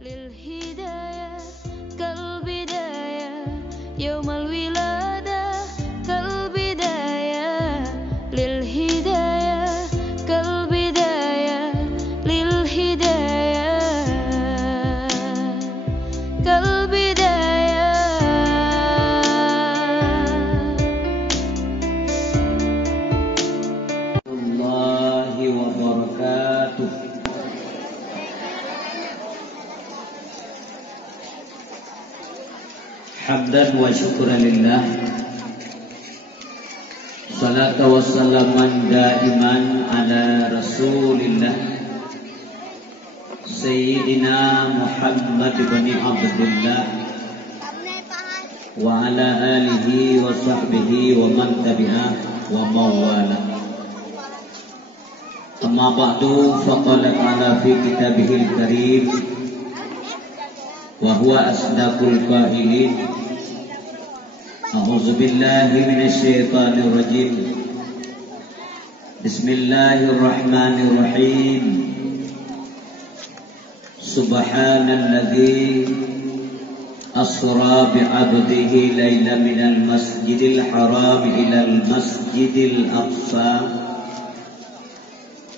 للهداية كالبداية يوم الولادة كالبداية للهداية كالبداية للهداية كالبداية الله وبركاته. Hamdan wa syukran lillah, salatu wassalaman daiman ala rasulillah Sayyidina Muhammad bin Abdullah wa ala alihi wa sahbihi wa man tabi'ah wa mawala. Amma ba'du, faqala ta'ala fi kitabihil karim wa huwa asdaqul qailin. A'udzu billahi minasy syaithanir rajim. Bismillahirrahmanirrahim. Subhanalladzi asra bi'abdihi lailan minal masjidil haram ilal masjidil aqsa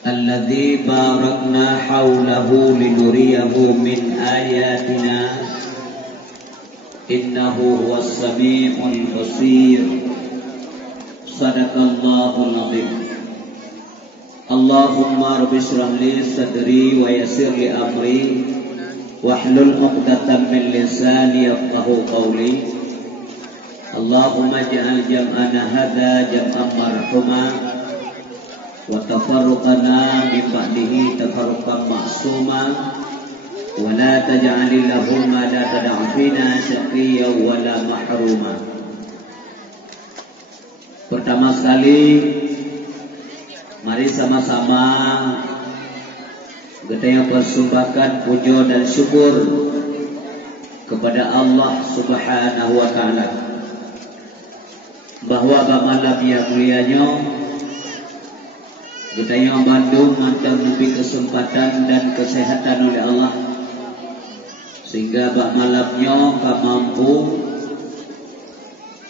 alladzi barakna hawlahu linuriyahu min ayatina innahu huwas sami'ul basir. Sadaqallahul azim. Allahumma rabbi shrah li sadri wa yassir li amri wahlul 'uqdatam min lisani yafqahu qawli. Allahumma ij'al jam'ana hadza jam'an marhuma wa tafarruqana min ba'dihi tafarruqan ma'suma wa la taj'alil lahumma la tad'afina syaqiyya wa la mahruma. Pertama sekali, mari sama-sama kita persembahkan puja dan syukur kepada Allah Subhanahu wa taala bahwa malam yang mulianya kita yang Bandung mantan lebih kesempatan dan kesehatan oleh Allah sehingga malamnya kau mampu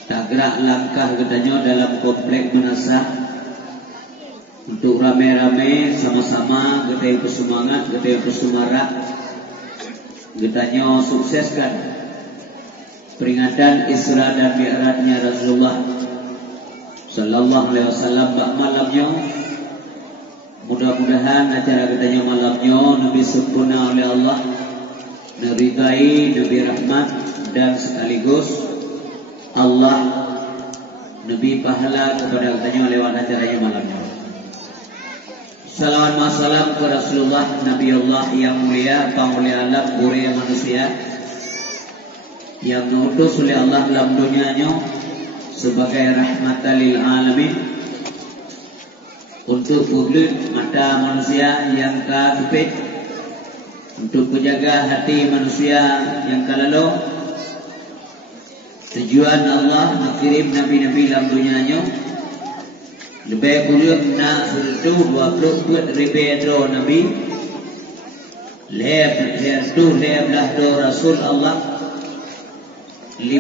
tak gerak langkah katanya dalam komplek menasah untuk rame-rame sama-sama kita yang bersemangat, kita yang bersumarak, katanya sukseskan peringatan Isra dan Mi'rajnya Rasulullah sallallahu alaihi wasallam bak malamnya. Mudah-mudahan acara katanya malamnya Nabi sempurna oleh Allah, neridai, Nabi rahmat, dan sekaligus Allah Nabi pahala kepada katanya lewat acaranya malamnya. Salawat wassalam kepada Rasulullah Nabi Allah yang mulia, pengulia alam, buria manusia, yang diutus oleh Allah dalam dunianya sebagai rahmatan lil alamin, untuk publik mata manusia yang kafir, untuk menjaga hati manusia yang kalalo. Tujuan Allah mengirim nabi-nabi dalam dunianya lebih kurang nak itu 20 ribu nabi, lebih Rasul Allah, 5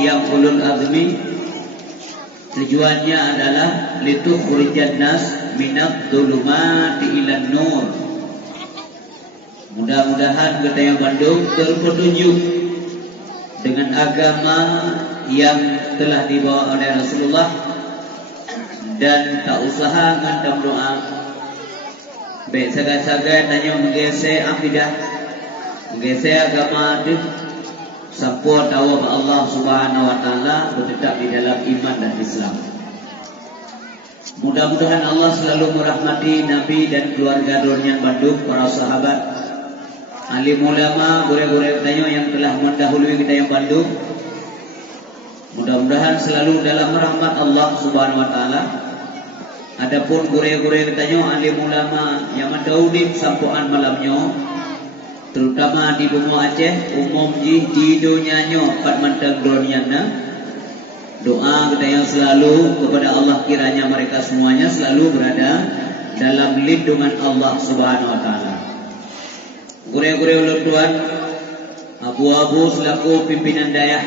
yang ulul azmi. Tujuannya adalah litukhrijan nas minadh dhulumati ilan nur. Mudah-mudahan kita yang Bandung terpetunjuk dengan agama yang telah dibawa oleh Rasulullah, dan tak usaha ngandam doa baik sagai-sagai tanya menggeser akidah, menggeser agama itu sampai tahu bahawa Allah Subhanahu wa taala bertetap di dalam iman dan Islam. Mudah-mudahan Allah selalu merahmati Nabi dan keluarga Donian Bandung, para sahabat, alim ulama, guru-guru tanya yang telah mendahului kita yang Bandung. Mudah-mudahan selalu dalam rahmat Allah Subhanahu wa taala. Adapun guru-guru tanya alim ulama yang mendaudi sampuan malamnya, terutama di Bumi Aceh, umum di dunianya pada mantang dunianya, doa kita yang selalu kepada Allah kiranya mereka semuanya selalu berada dalam lindungan Allah Subhanahu wa taala. Gure-gure ulun Tuhan, Abu-Abu selaku pimpinan dayah,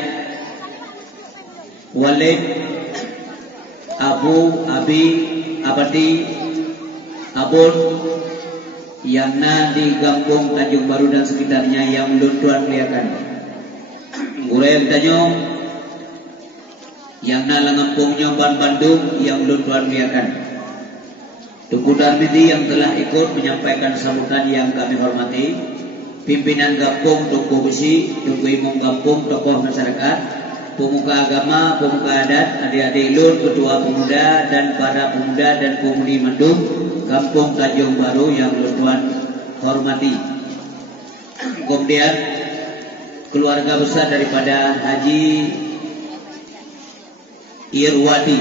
Walid, Abu, Abi, Abadi, Abun yang di Kampung Tanjung Baru dan sekitarnya yang luntuan keliakan. Gurel Tanjung yang Langampung Nyomban Bandung yang luntuan keliakan. Tuku Darmidi yang telah ikut menyampaikan sambutan yang kami hormati. Pimpinan Kampung Tuku Besi, Tuku Imam Kampung, tokoh masyarakat, pemuka agama, pemuka adat, adik-adik lur, ketua pemuda dan para pemuda dan pemudi Mandung Kampung Tanjung Baru yang Tuan hormati. Kemudian keluarga besar daripada Haji Irwadi,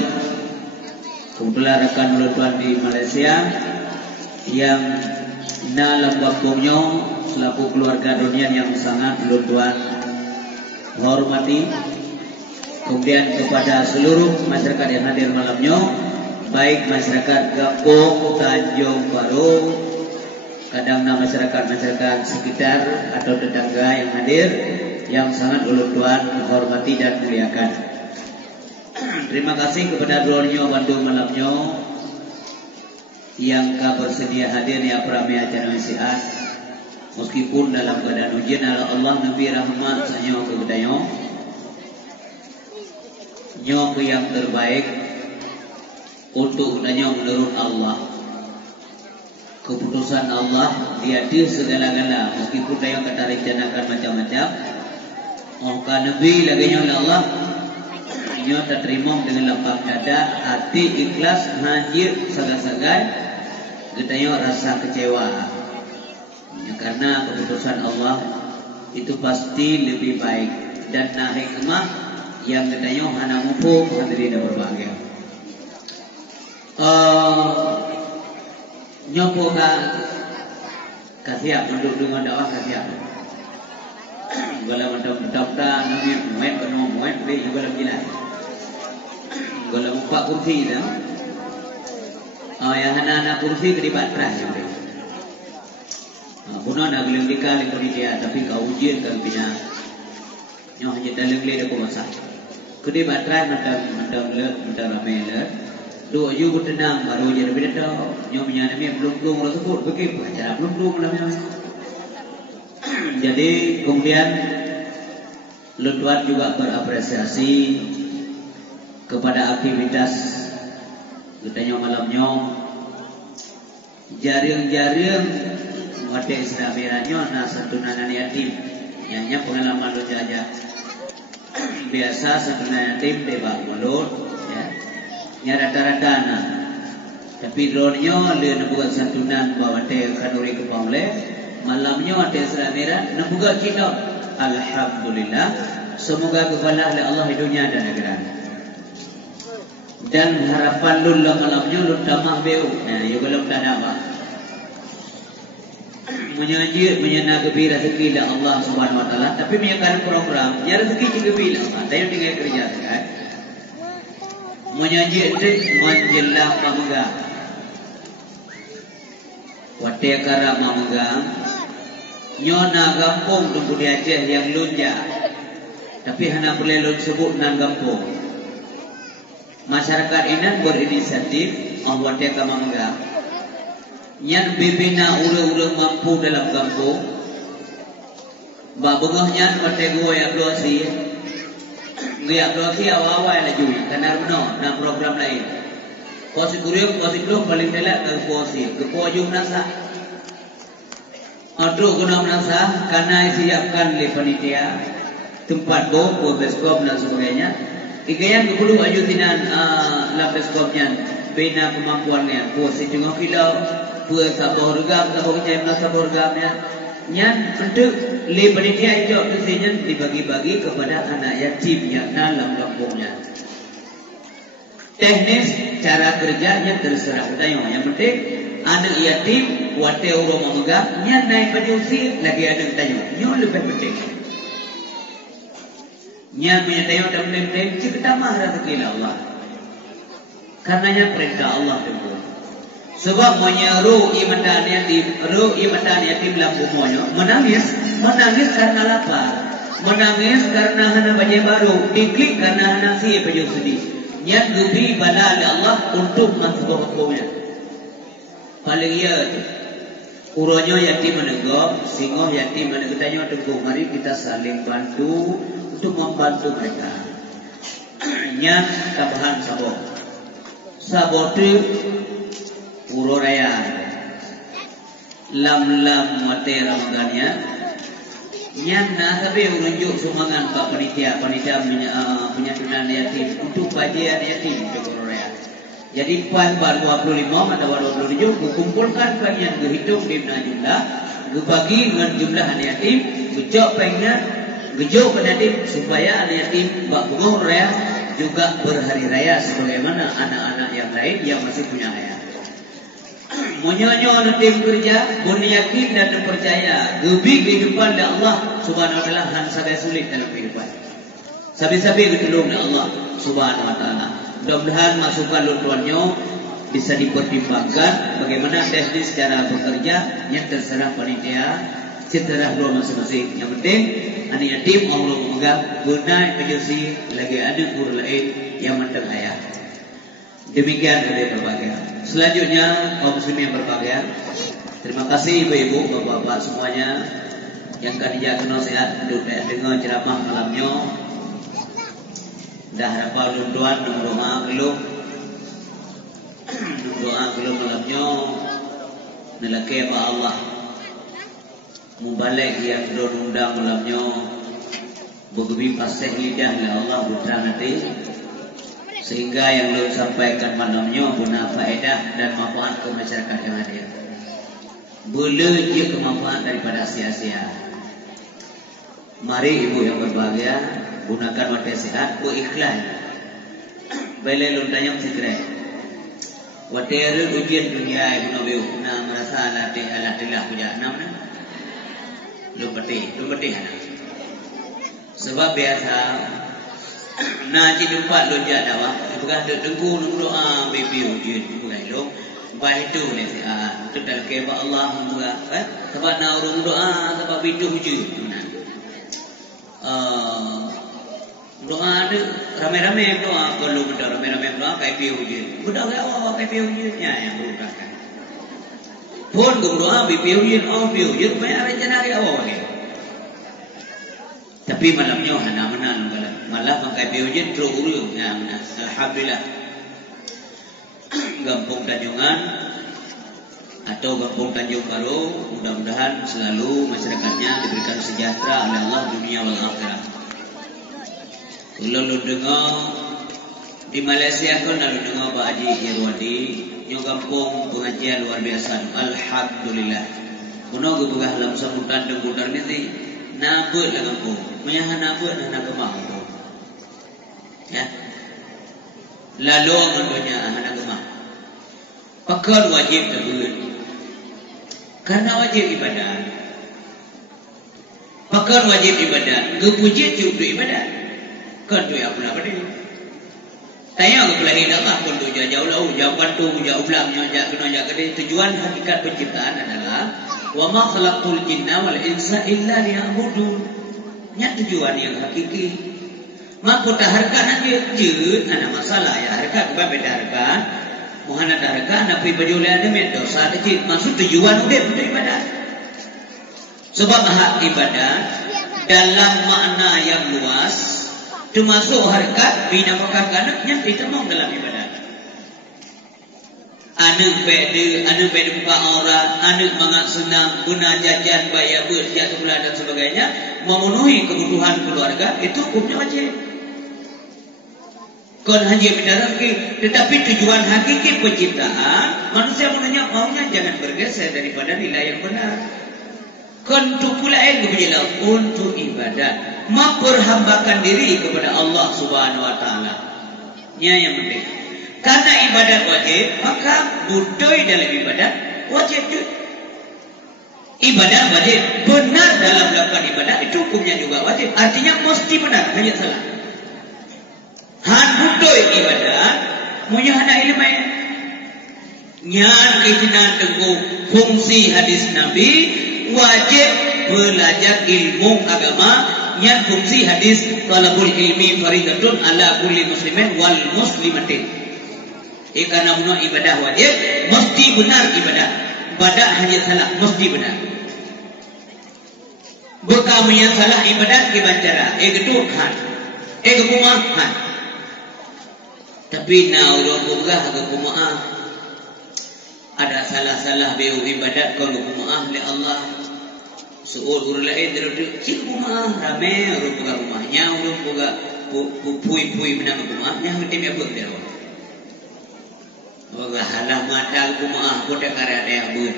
kebetulan rekan Tuan di Malaysia yang dalam kampungnya selaku keluarga dunia yang sangat Tuan hormati. Kemudian kepada seluruh masyarakat yang hadir malamnya, baik masyarakat Kampung Tanjung Baru, kadang masyarakat sekitar atau tetangga yang hadir, yang sangat Tuan hormati dan muliakan. Terima kasih kepada Dronyo Bandung malamnya yang bersedia hadir ya prame acara nasihat, meskipun dalam keadaan ujian Allah Nabi rahmat sanyo kebedayo nyok yang terbaik untuk danya menurut Allah. Keputusan Allah dia di segala-gala, meskipun dia kata rencanakan macam-macam. Maka Nabi lagi oleh Allah nyo terima dengan lapang dada, hati ikhlas, hadir sagai-sagai, kita rasa kecewa. Ya, karena keputusan Allah itu pasti lebih baik dan hikmah yang katanya hana mumpung hadirin dan berbahagia. Nyopo kasiap untuk dengan dakwah kasiap. Gala mantap nabi muat penuh muat be juga lagi lah. Gala buka kursi dah. Yang hana kursi kedibat keras juga. Puno nak geleng dikal dia tapi kau ujian kau bina. Nyoh hanya dalam leda ko masak. Kedi batrai macam ramai le. Dua juga tenang baru jadi beda dah. Nyoh punya nama belum tersebut. Begitu aja belum namanya. Jadi kemudian Tuan juga berapresiasi kepada aktivitas katanya malamnya jaring-jaring wate Islamirannya na santunan yatim. Yang pengalaman lu jaja. Biasa sebenarnya tim tebak mulut ya. Nya rata-rata nah. Tapi dronyo le buat santunan bawa teh kanuri ke paule. Malamnya ada selamiran nembuga kita. Alhamdulillah. Semoga kebalah oleh Allah dunia dan akhirat. Dan harapan lu malamnya lu tamah beu. Nah, yo belum tak ada apa. Menyenang gembira rezeki dari Allah Subhanahu Wa Taala, tapi menyekan program, ya rezeki juga bila, ada yang tinggal kerja kan? Menyanyi itu menjelang mamegang, wate kara mamegang, nyona kampung tunggu di Aceh yang lunja, tapi hanya boleh lun sebut nan kampung. Masyarakat ini berinisiatif, wate kara mamegang. Yang bibina ura-ura mampu dalam kampung, babengahnya mate gua yang dosi, dia dosi awal-awal lagi, karena benar, dan program lain. Kosi kuriuk, kosi belum paling telak ke kosi, ke pojung nasa. Atau guna nasa, karena siapkan le panitia, tempat go, beskop dan sebagainya. Ikayan kepuluh ajutinan lapeskopnya, bina kemampuannya, kosi tengok kilau. Dua sabor gam, sabor jam, sabor gamnya. Yang untuk le panitia itu biasanya dibagi-bagi kepada anak yatim yang dalam kampungnya. Teknis cara kerjanya terserah kita yang penting anak yatim wate orang memegang, yang naik pada usia lagi ada tanya, yang lebih penting. Yang punya tanya dan penting kita mah rezeki Allah. Karenanya perintah Allah itu. Sebab menyeru iman yatim dalam bumunya menangis karena lapar. menangis karena hana baju baru, diklik karena hana si baju sedih. Yang gebi bala Allah untuk masuk hukumnya. Paling ia tu. Uronya yatim menegak, singoh yatim menegaknya tengku. Mari kita saling bantu untuk membantu mereka. Yang tambahan sabot. Sabot tu uro raya. Lam mate Ramadannya. Yang nak tapi menunjuk sumbangan Pak Panitia penyatunan yatim untuk bajian yatim untuk uro raya. Jadi pas bar 25 atau bar 27 kumpulkan bagian kehitung di mana jumlah, gebagi dengan jumlah anak yatim, gejok pengen, gejok yatim supaya anak yatim bak bungur raya juga berhari raya sebagaimana anak-anak yang lain yang masih punya ayah. Monyo anak tim kerja, bon yakin dan percaya, gebi kehidupan dari Allah Subhanahu wa taala han sabai sulit dalam kehidupan. Sabi-sabi ketulung dari Allah Subhanahu wa taala. Mudah-mudahan masukan lutuannya bisa dipertimbangkan bagaimana teknis secara bekerja yang terserah panitia, terserah dua masing-masing. Yang penting anak yatim Allah memegang guna pejusi lagi ada guru lain yang menteng ayah. Demikian dari berbahagia. Selanjutnya kaum muslimin yang berbahagia. Terima kasih ibu-ibu, bapak-bapak semuanya yang kadija kena sehat dengar ceramah malamnya. Dah dapat lunduan doa belum malamnya nelake ba Allah mubalik yang undang malamnya begitu pasih lidah oleh Allah putra nanti sehingga yang lu sampaikan malamnya guna faedah dan manfaat ke masyarakat yang hadir. Boleh je kemanfaat daripada sia-sia. Mari ibu yang berbahagia gunakan mata sehat berikhlas. Belai luntanya segera. Water ujian dunia ibu nabi na merasa latih alatilah puja enam na. Lumpati ana. Sebab biasa na jumpa lunja dawa, bukan dengku doa bibi ujian bukan lo. Baik itu ni tu dalam keba Allah bukan. Sebab na urung doa sebab itu ujian. Doa ada ramai-ramai doa kalau muda ramai-ramai doa kai piu je. Muda awak kai piu je yang berubahkan. Pun doa bi piu je piu je mai ada janari awak ni. Tapi malamnya hana menan malah pakai piu je terus urung yang alhamdulillah. Gampung Tanjungan atau Gampung Tanjung Baru mudah-mudahan selalu masyarakatnya diberikan sejahtera oleh Allah dunia wal akhirat. Lalu dengar di Malaysia kan lalu dengar Pak Haji Irwadi yang kampung pengajian luar biasa. Alhamdulillah. Kuno gubah dalam sambutan dengkutan ni nabut lah kampung. Menyahan nabut dan nak kemah tu. Ya. Lalu mendunya anak kemah. Pakar wajib terbun. Karena wajib ibadah. Pakar wajib ibadah. Gepuji juga ibadah. Kan tu apa nak beri? Tanya ke pelari dah pun tu jauh lau jawapan tu jauh belakangnya kena jaga dia. Tujuan hakikat penciptaan adalah wa ma khalaqtul jinna wal insa illa liya'budun. Nya tujuan yang hakiki. Mak kota harga nak je ada masalah ya harga bukan beda harga. Mohon ada harga nak pergi baju le ada met dosa kecil. Maksud tujuan udah untuk ibadah. Sebab hak ibadah dalam makna yang luas termasuk harkat dinamakan kanaknya ditemung dalam ibadah. Anak beda buka aurat, anak mangat senang, guna jajan, bayar ber, setiap bulan dan sebagainya, memenuhi kebutuhan keluarga, itu hukumnya wajib. Kon hanya bidara tetapi tujuan hakiki penciptaan, manusia maunya jangan bergeser daripada nilai yang benar. Kontu pula untuk ibadah. Memperhambakan diri kepada Allah Subhanahu wa taala. Yang penting. Karena ibadat wajib, maka budaya dalam ibadat wajib juga. Ibadat wajib, benar dalam melakukan ibadat itu hukumnya juga wajib. Artinya mesti benar, hanya salah. Han budaya ibadat, punya anak ilmu. Nyan keizinan tengku fungsi hadis Nabi wajib belajar ilmu agama yang fungsi hadis talabul ilmi faridatun ala kulli muslimin wal muslimatin. Karena menurut ibadah wajib mesti benar ibadah. Ibadah hanya salah mesti benar. Bekam yang salah ibadat kebancara. Kedua han. Kedua han. Tapi na orang bergah ke kumaah. Ada salah-salah beu ibadat kalau kumaah oleh Allah. Seorang orang lain terus cik kumaah ramai orang bergah rumahnya orang bergah pui-pui menang kumaahnya mesti apa dia. Bergah halah mata kumaah kota karya abun.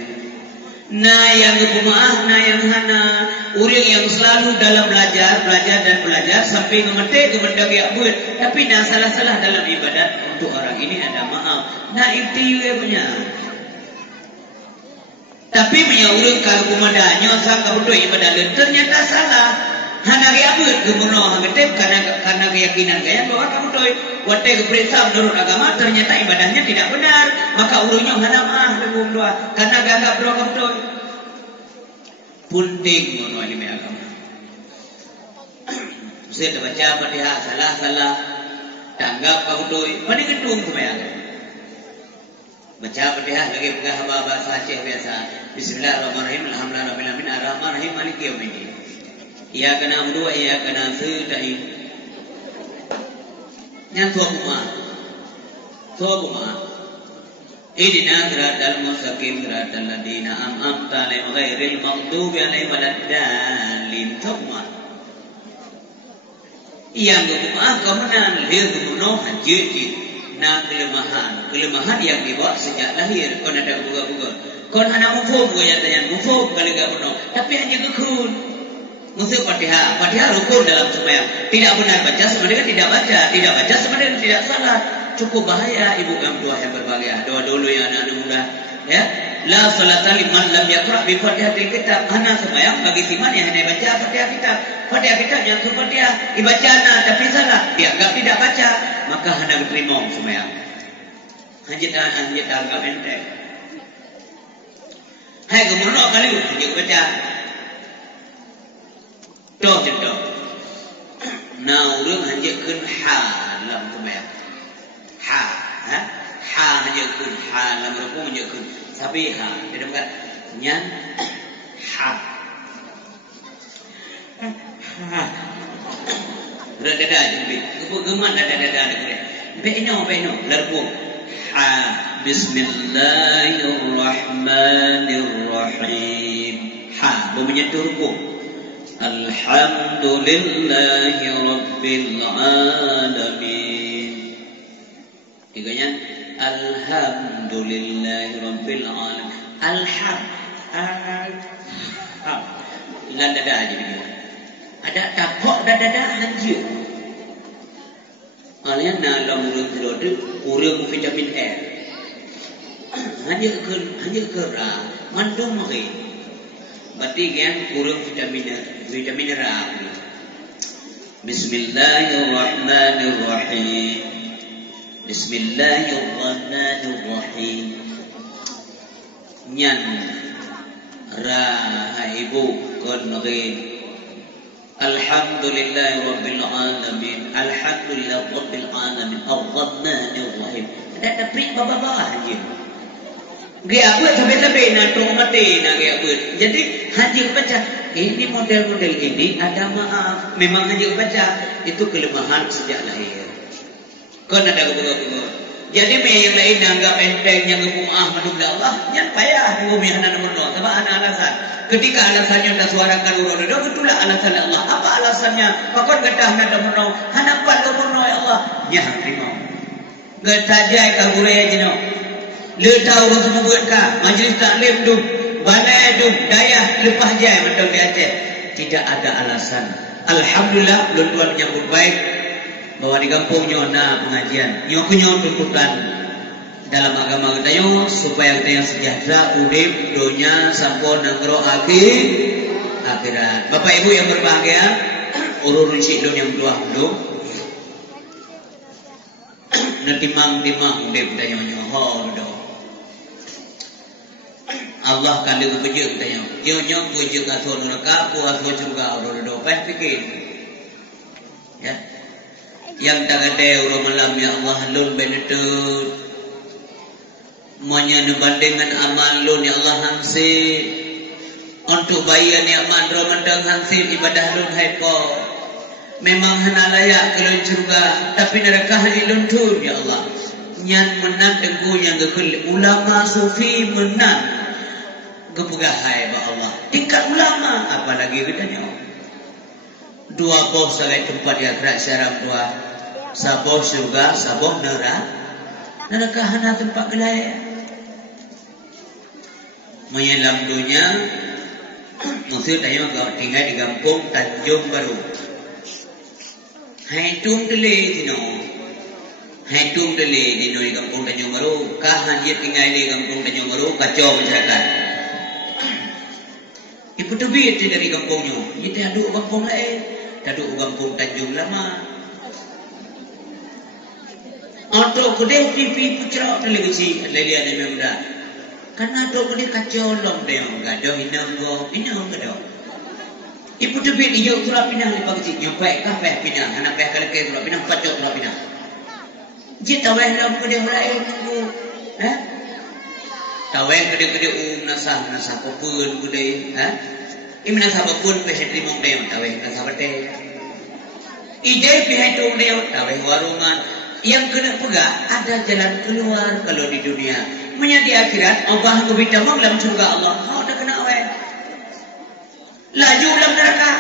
Nah yang kumaah, nah yang hana orang yang selalu dalam belajar dan belajar sampai ngemetik kemendak ya abun. Tapi nah salah-salah dalam ibadat untuk orang ini ada maaf. Nah itu punya. Tapi punya orang kalau kumadanya sangka betul ibadat ternyata salah. Hana ya abun kemenang ngemetik karena keyakinan gaya bahwa kamu betul. Watai keperintah menurut agama ternyata ibadahnya tidak benar, maka urungnya hana maaf dengan doa karena gagap doa betul. Punting menurut ilmu agama. Saya dah baca Fatihah salah tanggap kamu betul. Mana gedung tu ya? Baca Fatihah lagi pegang bahasa Aceh biasa. Bismillahirrahmanirrahim. Alhamdulillahirabbil alamin arrahmanirrahim maliki yaumiddin. Ia kena berdua, ia kena sedai. Yang tua kumah. Idina siratal mustaqim siratal ladzina an'amta 'alaihim ghairil maghdubi alaihim waladdallin. Tua. Yang kumah kemudian lahir kemudian haji na kelemahan yang dibawa sejak lahir. Kon ada buga-buga. Kon hana mufhum gaya tanya mufhum kali gak benar. Tapi hanya kekun. Musuh Fatihah rukun dalam sembahyang. Tidak benar baca sebenarnya tidak baca, tidak baca sebenarnya tidak salah. Cukup bahaya ibu kami doa yang berbahagia. Doa dulu yang anak-anak muda. Ya, la salata liman lam yaqra bi Fatihatil kitab. Hana sembahyang bagi siman yang hanya baca Fatihah kitab. Fatihah kitab yang Fatihah dibaca tapi salah, dianggap tidak baca, maka hana diterima sembahyang. Hanya anggap enteng. Hai kemudian kali hanya baca. Doh. Nah, orang hanyakan ha dalam sembahyang. Ha hanyakan ha dalam rukuk hanyakan sabiha. Dia dengar nyan ha. Dada jadi. Geman dada dia. Beno larbu. Ha Bismillahirrahmanirrahim. Ha menyentuh rukuk. Alhamdulillahi Rabbil Alamin. Tiganya Alhamdulillahi Rabbil Alamin. Dada aja begini. Ada takok dada hancur. Kalian dalam urut terode urut vitamin A. Hanya kerah mandum makin. Berarti kan kurang vitamin A. Bismillahirrahmanirrahim. Bismillahirrahmanirrahim. Nyan ra ibu kon ngin. Alhamdulillahirabbil alamin. Alhamdulillahirabbil alamin. Arrahmanirrahim. Ada tapi baba aja. Gaya buat sampai nak tong mati nak gaya buat. Jadi haji baca ini model-model ini ada maaf. Memang haji baca itu kelemahan sejak lahir. Kau nak ada bunga-bunga. Jadi yang lain anggap enteng yang maaf menurut Allah. Yang payah bumi anak menurut. Sebab anak alasan. Ketika alasannya dah suarakan urut itu betullah alasan Allah. Apa alasannya? Pakon getah nak menurut. Hanapan menurut Allah. Ya terima. Getajai kaguraya jino. Letau urus membuat ka majlis taklim dum balai dum dayah lepas jai macam di Aceh. Tidak ada alasan. Alhamdulillah tuan menyambut baik bahwa di kampungnya ada pengajian. Nyokunya tuntutan dalam agama kita supaya kita yang sejahtera urip dunia sampun nangro akhirat. Bapak Ibu yang berbahagia, urun syidun yang dua dum. Natimang urip kita nyoho do. Allah kali beje tanya. Nyo beje ka son neraka, ku aso surga ro do. Pas fikir. Ya. Yang tak ada orang malam ya Allah lun benetut. Monya nebandingan amal lun ya Allah hangsi. Untuk bayan ya amal romandang hangsi ibadah lun haipo. Memang hana layak ke lun surga, tapi neraka hani lun tun ya Allah. Nyan menang dengku yang gekul ulama sufi menang. Gepegahai ba Allah. Tingkat ulama apalagi gedanya. Dua boh sebagai tempat di akhirat syarab dua. Saboh surga, saboh neraka hana tempat gelai. Menyelam dunia, maksudnya tinggal di kampung Tanjung Baru. Hai tung dele dino, hai tung dele dino di kampung Tanjung Baru. Kahan dia tinggal di kampung Tanjung Baru, kacau masyarakat. Ibu tebit dari kampungnya, dia aduk kampung lain, aduk kampung Tanjung Lama. Auto kedai TV pucrok dele kecil, lele ada memang. Karena auto kedai kacau lom dia, gadoh inang gadoh. Ibu tebit hijau turap pinang di pagi nyampai kafe pinang, anak peh kalau ke turap pinang pacok turap pinang. Jit taweh lom kedai mulai nunggu, taweh kedai nasah popun kedai, ini nasah popun peh terima dia, taweh nasah bete. Ide peh itu dia, taweh warungan. Yang kena pegak ada jalan keluar kalau di dunia. Menjadi akhirat Allah kubita dalam surga Allah. Mau dah kena awet. Laju dalam neraka.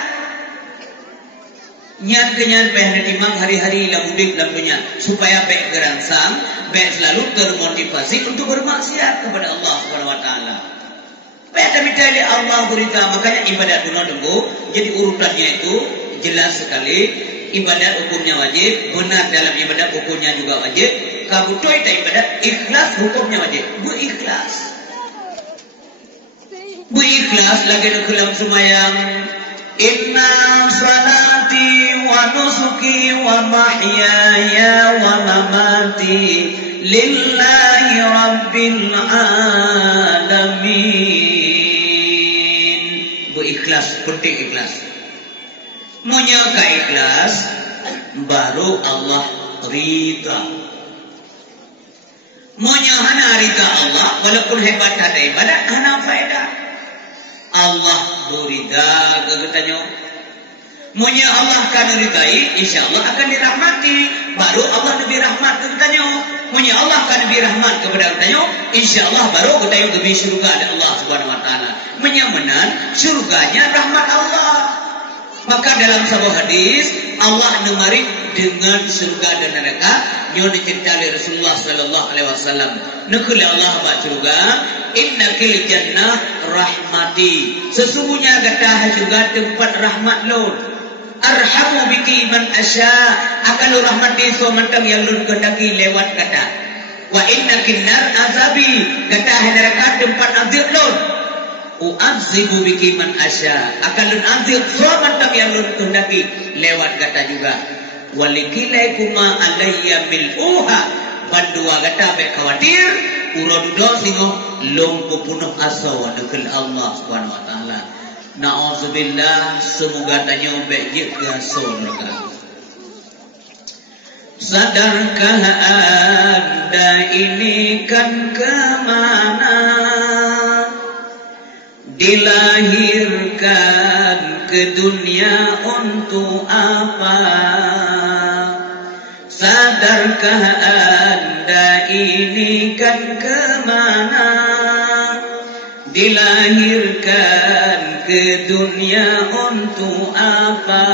Nyan kenyan peh timang hari-hari dalam mudik dalam dunia supaya baik gerangsang, baik selalu termotivasi untuk bermaksiat kepada Allah Subhanahu wa taala. Baik demi tali Allah berita, makanya ibadat dunia dulu jadi urutannya itu jelas sekali. Ibadat hukumnya wajib, benar dalam ibadat hukumnya juga wajib. Kabutoi tak ibadat, ikhlas hukumnya wajib. Berikhlas lagi nak kelam semayang. Inna salati wa nusuki wa mahyaya wa mamati lillahi rabbil alamin. Berikhlas, penting ikhlas. Menyangka ikhlas baru Allah ridha. Menyahana ridha Allah walaupun hebat ada ibadat hana faedah. Allah beridha kegetanya. Monya Allah akan ridai, insya-Allah akan dirahmati. Baru Allah lebih rahmat kegetanya. Monya Allah akan lebih rahmat kepada kegetanya, insya-Allah baru kegetanya lebih syurga dari Allah Subhanahu wa taala. Menyamanan syurganya rahmat Allah. Maka dalam sebuah hadis Allah nemari dengan surga dan neraka. Nyo dicerita oleh Rasulullah sallallahu alaihi wasallam. Nekul Allah ba surga, innakil jannah rahmati. Sesungguhnya kata surga tempat rahmat Lord. Arhamu biki man asya. Akan rahmati so mentang yang lun kehendaki lewat kata. Wa innakin nar azabi. Kata neraka tempat azab Lord. U'adzibu biki man asya. Akan lun azib suamantang yang lun kehendaki lewat kata juga. Walikilaikuma alayya mil'uha. Bandua kata baik khawatir urodudo singo lompo punuh asawa dekil Allah subhanahu wa ta'ala. Na'udzubillah. Semoga tanya baik jika surga. Sadarkah anda ini kan kemana? Dilahirkan ke dunia untuk apa? Sadarkah anda ini kan kemana? Dilahirkan ke dunia untuk apa?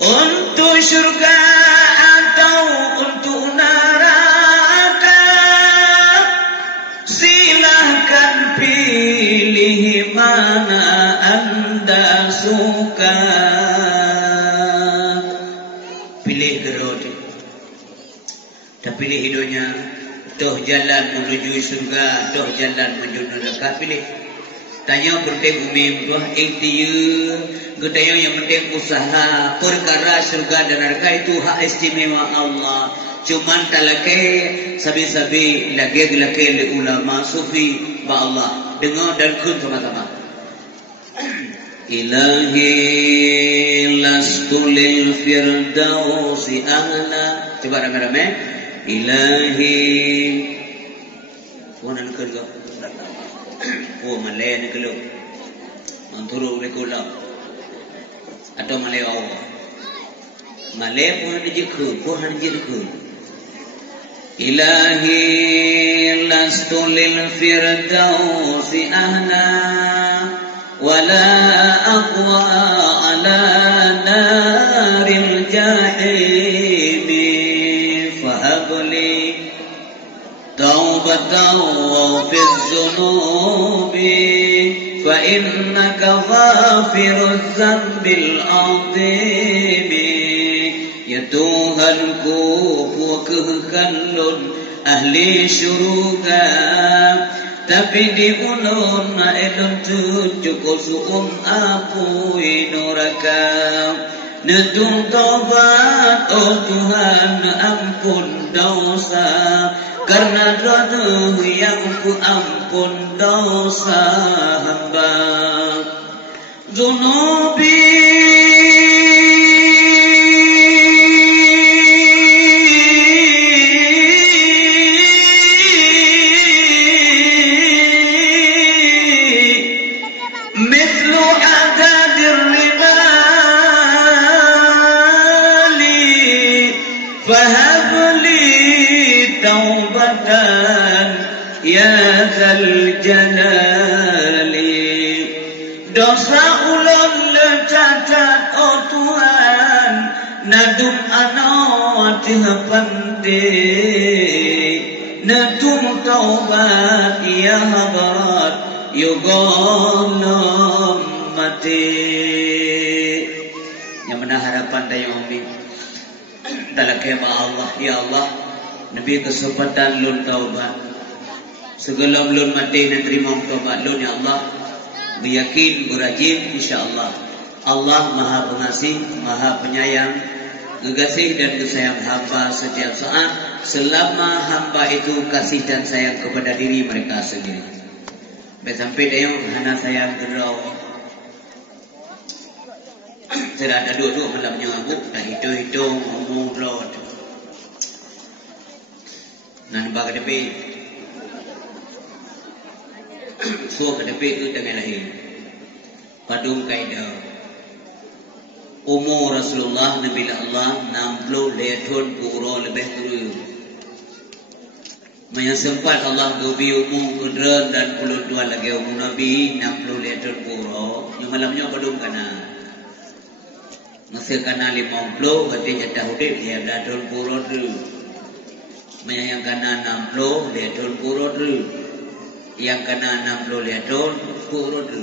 Untuk syurga atau untuk neraka? Silahkan pilih mana anda suka. Pilih gerod. Tak pilih hidupnya. Toh jalan menuju surga, toh jalan menuju neraka. Pilih. Tanya penting umim tuh dia. Gedaya yang penting usaha. Perkara surga dan neraka itu hak istimewa Allah. Cuman talake sabi-sabi lagi le ulama sufi ba Allah. Dengar dan kun sama-sama. Ilahi lastu lil firdausi ahla. Coba rame-rame. Ilahi. Mana nak kerja? Oh, Malay nak kerja. Manturu lekola. Atau Malay awak. Malay pun ada jekut, pun ada jekut. Ilahi lastu lil firdausi ahla wala aqwa ala naril jahim fahabli taubatan wa fi dhunubi fa innaka ghafiruz zambil azim. Ya Tuhanku, kekhalun ahli syurga, tapi di ulun ma'ilun tujuku su'um apui nuraka. Netung taubat, oh Tuhan ampun dosa, karena doa yang ku ampun dosa hamba. Zunubi ya zal jalali. Dosa ulun lecacat oh Tuhan, nadum anawati hapante, nadum taubat ya habarat yugolam mati. Yang mana harapan dayomi dalam kema Allah, ya Allah, Nabi kesempatan lun taubat. Sebelum lun mati dan terima taubat lun, ya Allah, beryakin berajin insya-Allah. Allah Maha Pengasih, Maha Penyayang, ngegasih dan kesayang hamba setiap saat selama hamba itu kasih dan sayang kepada diri mereka sendiri. Sampai dia hana sayang gerau. Saya ada dua malamnya aku dah hitung-hitung umur lot. Nan bagi depi. So ke depi itu dengan lahir. Padung kaidah. Umur Rasulullah Nabi Allah 60 tahun pura lebih kurang. Maya sempat Allah gobi umur kudran dan 22 lagi umur Nabi 60 tahun pura. Yang malamnya padung kana. Masa kana 50 berarti jatah hudib dia dah tahun pura tu. Maya yang kana 60 dia tahun pura tu. Yang kena 60 tahun pura tu.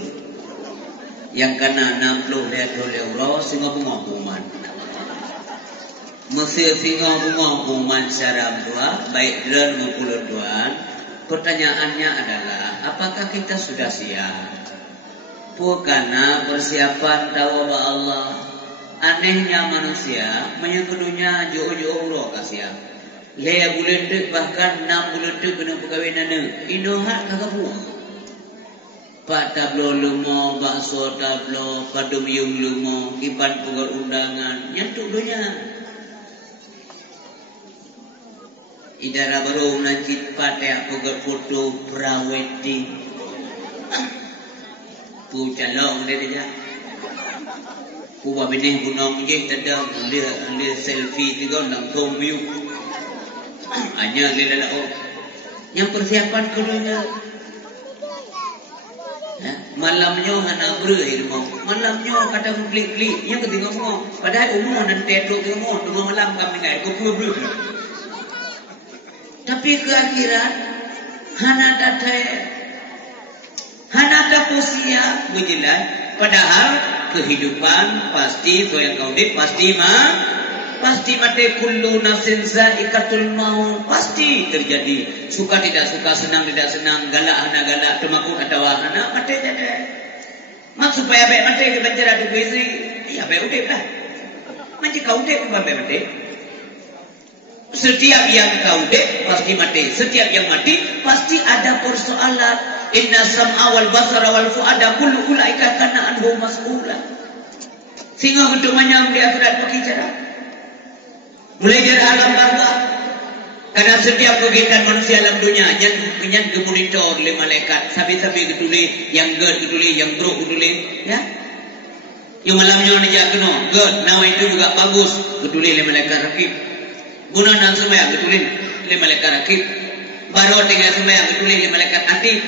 Yang kena 60 tahun euro singa bunga kuman. Mesir singa bunga kuman secara dua baik dan maupun tuan. Pertanyaannya adalah apakah kita sudah siap? Bukannya persiapan tawabah Allah. Anehnya manusia menyangkudunya jauh-jauh kasihan. Lea bulan dek bahkan 6 bulan dek kena perkahwinan. Inohat kagak buang. Pak tablo lumo, bakso tablo, padum yung lumo, kipan pugar undangan, nyantuk dunia. Idara baru nancit patai pugar foto pra-wedding. Pu calong dia dia. Pu benih gunung je tadang dia selfie tiga langsung view. Hanya lila dah yang persiapan keduanya. Malamnya hana berakhir mau. Malamnya kadang klik-klik yang ketinggal mau. Padahal umur nanti duduk ke mau tengah malam kami ngai ko pura. Tapi ke akhirat hana datai hana daposia berjalan. Padahal kehidupan pasti so yang kau dit pasti pasti mati kullu nafsin zaikatul maut, pasti terjadi. Suka tidak suka, senang tidak senang, galak hana galak, temakut atau hana mati jadi. Mak supaya baik mati ke penjara tu besi, ya baik udip lah. Macam kau udip bukan baik mati. Setiap yang kau udip pasti mati. Setiap yang mati pasti ada persoalan. Inna sam'a wal basara wal fu'ada kullu ulaika kana anhu mas'ula. Sehingga untuk menyam di akhirat pakai cara. Mulai dari alam bawah. Karena setiap kegiatan manusia alam dunia yang gemonitor oleh malaikat. Sabi-sabi ketuli, yang gerd ketuli, yang bro ketuli. Ya. Yang malamnya nak kena, gerd, nama itu juga bagus. Ketuli oleh malaikat rakib. Guna nang semaya ketuli oleh malaikat rakib. Baru tinggal semaya ketuli oleh malaikat aktif.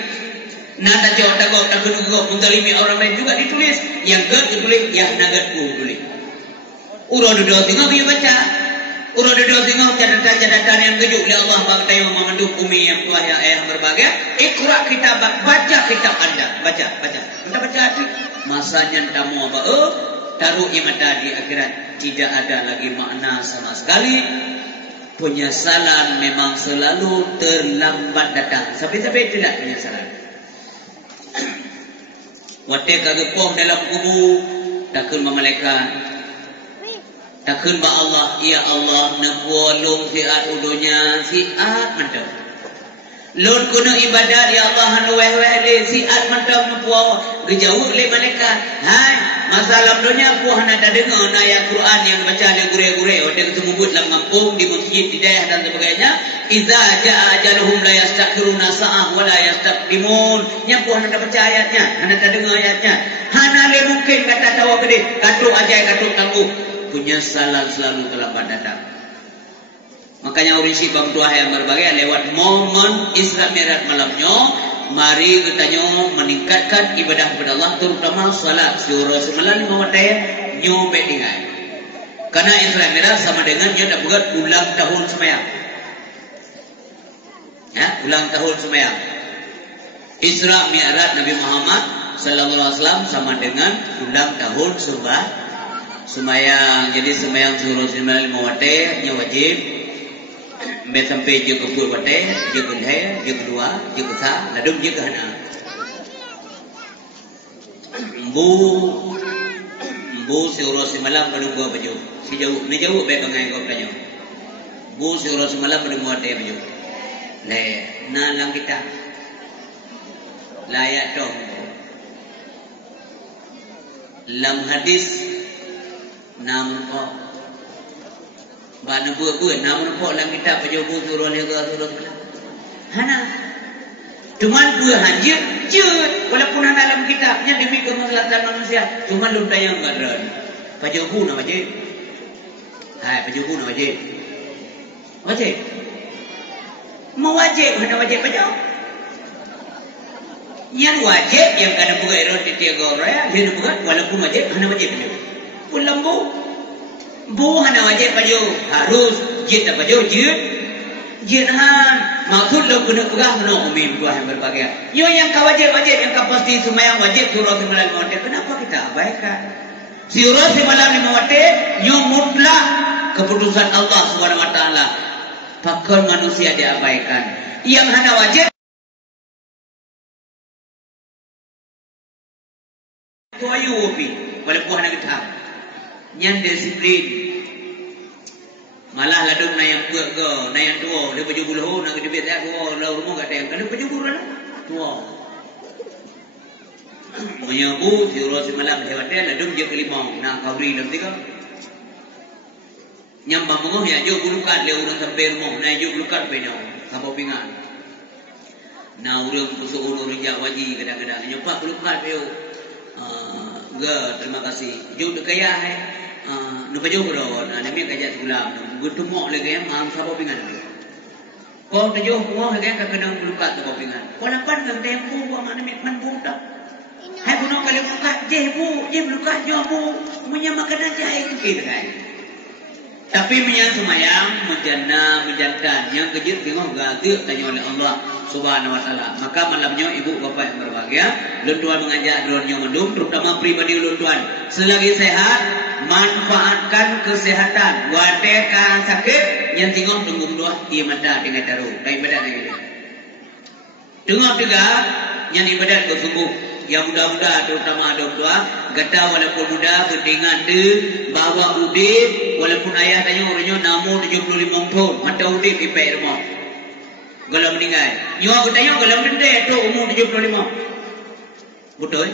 Nada jauh takut tak kedua mentalimi orang lain juga ditulis. Yang gerd ditulis, yang nagat pun ditulis. Urut dua tengah dia baca. Urut dua tengah catatan yang kejuk oleh Allah bangkai memanduk bumi yang tua yang berbahagia. Iqra kitab, baca kitab anda, baca. Kita baca hati. Masanya tamu apa? Taruh mata di akhirat tidak ada lagi makna sama sekali. Penyesalan memang selalu terlambat datang. Sampai tidak penyesalan. Watek kagak poh dalam kubur takkan malaikat takkan ba Allah ya Allah nabualung siat udunya siat mantap lon kuna ibadat ya Allah hanu weh le siat mantap nabual gejauh le malaikat hai masalah dunia puah nada dengar ayat Quran yang baca le gure-gure watek semubut dalam kampung di masjid di daerah dan sebagainya iza jaa ajaluhum la yastakhiruna sa'ah wa la yastaqdimun nya puah nada baca ayatnya nada dengar ayatnya hana le mungkin kata tawa gede katuk ajai katuk tangguh punya salah selalu terlambat datang. Makanya urisi bang tua yang berbagai lewat momen Isra Mi'raj malamnya, mari kita meningkatkan ibadah kepada Allah terutama salat surah semalam mewatai nyobe dengan. Karena Isra Mi'raj sama dengan dia dah buat ulang tahun sembahyang. Ya, ulang tahun sembahyang. Isra Mi'raj Nabi Muhammad sallallahu alaihi wasallam sama dengan ulang tahun sembahyang. Jadi sembahyang surah semalam mewatai nya wajib. Sampai sampai je ke pul wate, je ke leh, je kedua, je ke sa, ladum je ke hana. Mbu surah semalam pada gua baju. Si jauh baik bangai gua tanya. Mbu surah semalam pada gua wate baju. Le, na lang kita. Layak dong. Lam hadis namun kau bana buat namun kok lang kita pejobu surah lega surah hana cuman buah hanjir jut walaupun hana dalam kitabnya demi kemaslahatan manusia cuman lu tayang badran pejobu na wajib hai pejobu na wajib mau wajib hana wajib pejob yang wajib yang kada buat roti tiga orang dia buat walaupun wajib hana wajib pejob pun lembu bu hana wajib baju harus jid apa baju jid han maksud lo guna pegah no umim buah yang berbagai yo yang ka wajib yang ka pasti sembahyang wajib surah semalam mawate kenapa kita abaikan surah semalam mawate yo mutlak keputusan Allah Subhanahu wa taala pakal manusia diabaikan yang hana wajib tuayu upi walaupun hana kita yang disiplin malah ladung na yang buat ke na yang tua dia baju buluh nak dia biasa tua lah rumah kat yang kada baju buluh tua menyabu surah semalam hebatnya ladung je kelima nak kauri dalam tiga nyambang mengoh ya jo bulukan dia urang sampai rumah na jo bulukan beno kampung pingan na urang pusuk urang jak waji kadang-kadang nyopak bulukan beo terima kasih jo dekaya nu baju bro na demi kaya sekolah gutumok lagi yang mam sabo pingan ko tejo ko lagi ka kadang bulukat sabo pingan walapan ng tempo wa man man buta hai kuno kali buka je bulukat jo bu punya makanan jahe gitu kan tapi menyang semayang menjantan yang kejut tengok gatik tanya oleh Allah Subhanahu wa taala. Maka malamnya ibu bapak yang berbahagia, luntuan mengajak dronnya mendung terutama pribadi luntuan. Selagi sehat, manfaatkan kesehatan. Wadekan sakit yang tengok tunggu doa ibadah dengan taruh. Ibadah dengan ini. Tengok juga yang ibadat bersungguh yang muda-muda terutama ada doa gata walaupun muda berdingan de bawa udip walaupun ayah tanya orangnya namu 75 tahun mata udip ipai rumah kalau meninggal nyawa aku tanya kalau meninggal itu umur 75 betul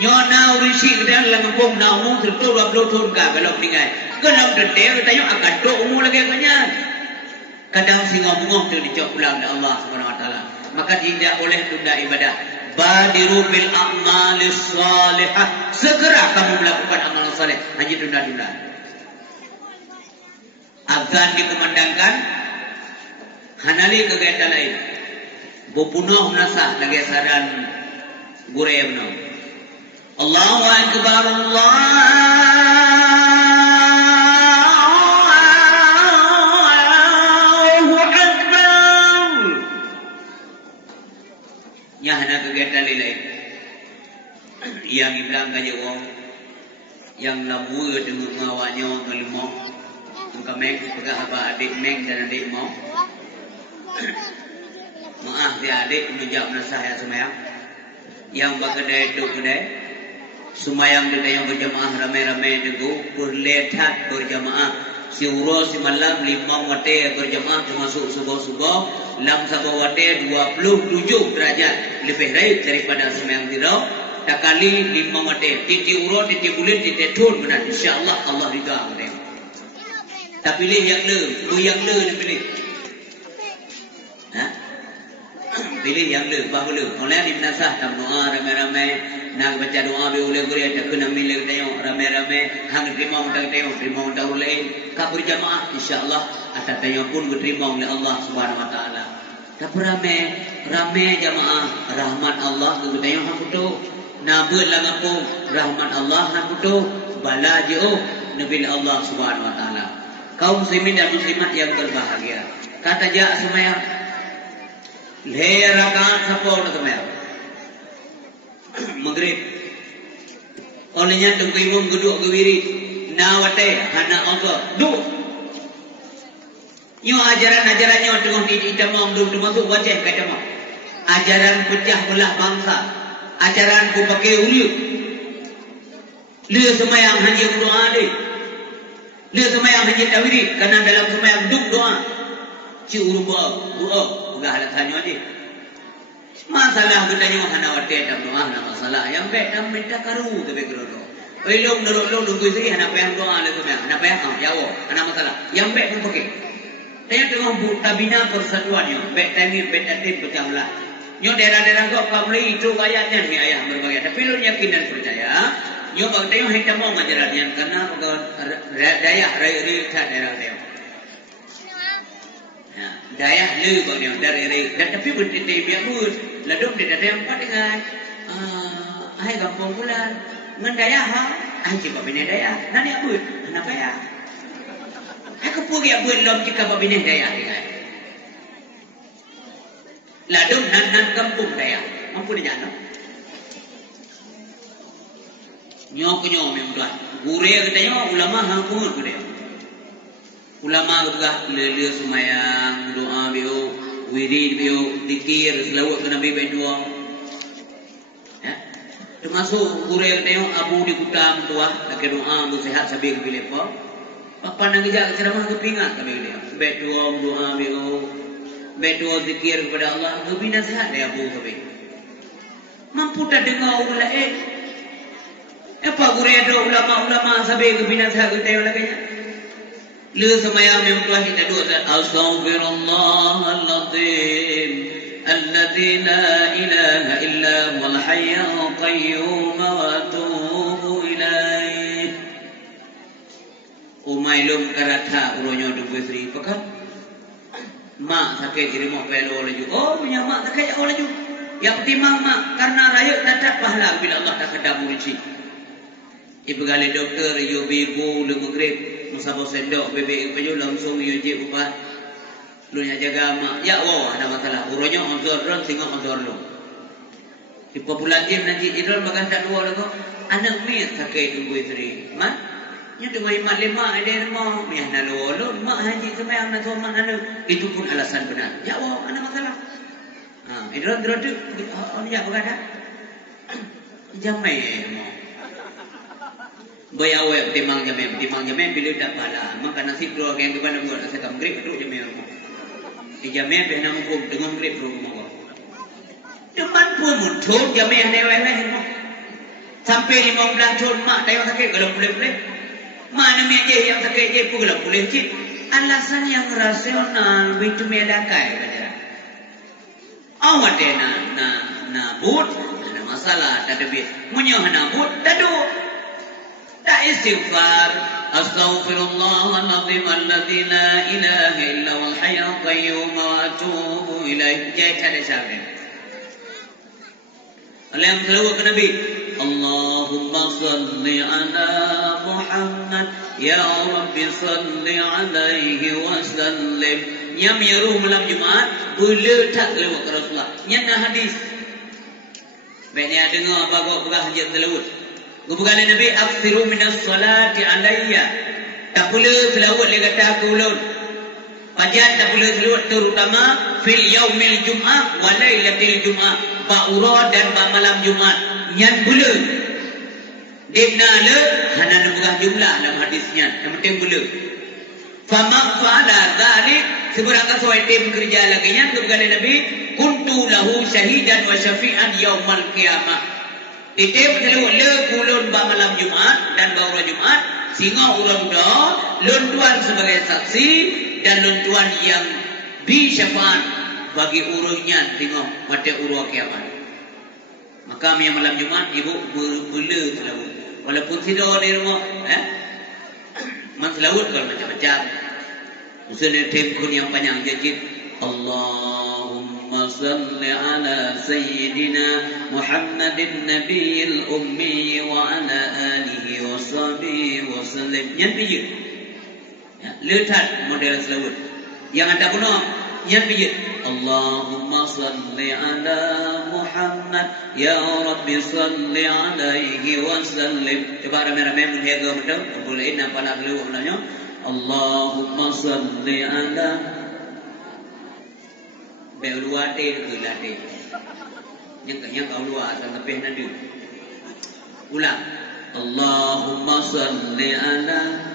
Nyona urisi kedan lang pong na umum tertu upload ka belok ningai. Kalau detail tanya akan tu umum lagi banyak. Kadang si ngomong tu dicok pulang dari Allah Subhanahu Wa Taala. Maka tidak boleh tunda ibadah. Badiru bil a'malis salihah. Segera kamu melakukan amal saleh. Hanya tunda-tunda. Azan dikumandangkan. Hanali kegiatan lain. Bupunuh nasah lagi saran gureh benar. Allahu Akbar Allahu Akbar. Nyahna kegiatan lain. Yang bilang kaje wong yang lamu dengan ngawanya ngelimo. Engka meng pegah apa adik meng dan adik mau. Maaf dia adik menjawab nasihat semayang. Yang berkedai itu kedai. Semayang dia yang berjamaah ramai-ramai teguh. Berletat berjamaah. Si uro si malam 5 wate berjamaah termasuk subuh-subuh. Lam sabah wate 27 derajat. Lebih baik daripada semayang tirau. Tak kali 5 wate. Titi uro, titi bulan, titi tun. Benar. InsyaAllah Allah ridha. Tak pilih yang le. Lu yang le dia pilih. Ha? Pilih yang le. Bahu le. Oleh di menasah. Tam doa ramai-ramai. Nak baca doa boleh gurih tak kena milik tengok ramai-ramai hang terima undang tengok terima undang lain kau berjamaah insyaallah atas tengok pun diterima oleh Allah Subhanahu Wa Taala. Tak ramai jamaah rahmat Allah tu tengok hang putu nabul langapung rahmat Allah hang putu bala jauh nabi Allah Subhanahu Wa Taala. Kaum muslimin dan muslimat yang berbahagia. Kata ja semayang le rakaat sapo na semayang Maghrib. Olehnya tunggu imam geduk gewiri. Nawate hana Allah. Duk. Yo ajaran-ajarannya tengah di tamam duk masuk wajah ke tamam. Ajaran pecah belah bangsa. Ajaran ku pakai uliu. Dia semayang hanya doa dia. Dia semayang hanya tawiri karena dalam semayang duk doa. Ci urubah doa. Enggak ada tanya dia. Masalah katanya hana wate tam doa hana masalah yang baik tam minta karu tapi kerodo. Elok nurut nunggu sini hana payah doa le tu hana payah jawab hana masalah. Yang baik pun pakai. Tanya tengok buta bina persatuannya. Baik tani baik atin pecah belah. Nyo daerah-daerah kau kamli itu ayatnya ni ayah berbagai. Tapi lu yakin dan percaya. Nyo bang tengok hita mau ngajarannya karena daya rai tak daerah dia. Daya lu bang dia dari dan tapi berdiri biar bud. Ladum dia ada yang dengan ai kampung bulan mendaya ha ai cik babine daya nani abut kenapa ya aku pergi abut lom jika babine daya dengan ladum nan kampung daya mampu dia no nyok membuat gure katanya ulama hangkun gure ulama juga lele semayang doa bio wirid bio dikir selawat ke Nabi Bedua. Ya. Termasuk gure tengok abu di kutam tua nak doa untuk sehat sabi ke bilepa. Apa nak kerja ceramah ke pingat ke dia. Bedua doa bio. Bedua zikir kepada Allah ke bina sehat dia abu ke. Mampu tak dengar ulama apa gure ada ulama-ulama sabi ke bina sehat ke tengok lagi. Le semayang yang telah kita doa Astaghfirullahaladzim Alladzi la ilaha illa huwal hayyul qayyum wa atubu ilaih. Umailum karatha uronyo dubu sri pekat mak sakit irimo pelo laju. Oh punya mak sakit jauh laju. Yang timang mak karena rakyat tak pahala bila Allah tak kedam uji. Ibu gali dokter ibu le maghrib musabah sendok bebek baju langsung yuji ubat lu nya jaga mak ya wow ada masalah uronyo onzor ron singa onzor lu di populasi nanti idol makan tak dua lagu anak mi sakit tunggu isteri mak nya tunggu imat lima ada rumah mi hana lu mak haji sembahyang nak somat anak itu pun alasan benar ya wow ada masalah idol tu ya berada jamai mau Bayawe timang jamem bila tak bala maka nasib dua yang kepada gua saya kam grip tu jamem aku di jamem behna mukum dengan grip tu mo teman pun muncul jamem ne wewe mo Sampai 15 tahun mak tak yang sakit kalau boleh-boleh. Mana meja yang sakit je pun kalau boleh cik. Alasan yang rasional itu medakai bajaran. Awak dia nak but, ada masalah, tak ada bit. Munyah nak but, tak ada. Tak istighfar. Astaghfirullahaladzim alladzi la ilaha illa wal hayyul qayyum wa atubu ilaih. Jadi tak ada syarat. Allah yang selawat ke Nabi. Allahumma salli ala Muhammad ya Rabbi salli alaihi wa sallim. Yang menyeru malam Jumaat bila tak selawat ke Rasulullah. Yang nak hadis. Baiknya dengar apa berah hajat selawat. Gubukala Nabi aksiru minas salati alayya. Tak pula selawat dia kata aku ulun. Pajat tak pula selawat terutama fil yaumil Jum'ah wa lailatil Jum'ah. Ba'ura dan malam Jumaat. Nyan bula. Dibna le hana nembugah jumlah dalam hadisnya. Yang penting bula. Famak fa'ala dhalik. Seberang sesuai tim kerja lagi nyan kepada Nabi. Kuntu lahu syahidan wa syafi'an yaumal qiyamah. Itim selawat le kulun ba malam Jumaat dan ba'ura Jumaat. Sehingga orang dah luntuan sebagai saksi dan luntuan yang bi syafaat bagi urusnya tengok mata urus kiamat. Maka yang malam Jumaat ibu bela selawat. Walaupun tidur di rumah, man selawat kalau macam-macam. Usulnya tempun yang panjang jadi Allahumma salli ala sayyidina Muhammadin nabiyil ummi wa ala alihi wa sahbihi wa sallim. Yang pijak. Letak model selawat. Yang ada guna yang pijak. Allahumma salli ala Muhammad ya Rabbi salli alaihi wa sallim. Coba ramai-ramai menjaga betul. Boleh nak pada keluar benarnya. Allahumma salli ala beluate ke late. Yang kau luar akan lebih nanti. Ulang. Allahumma salli ala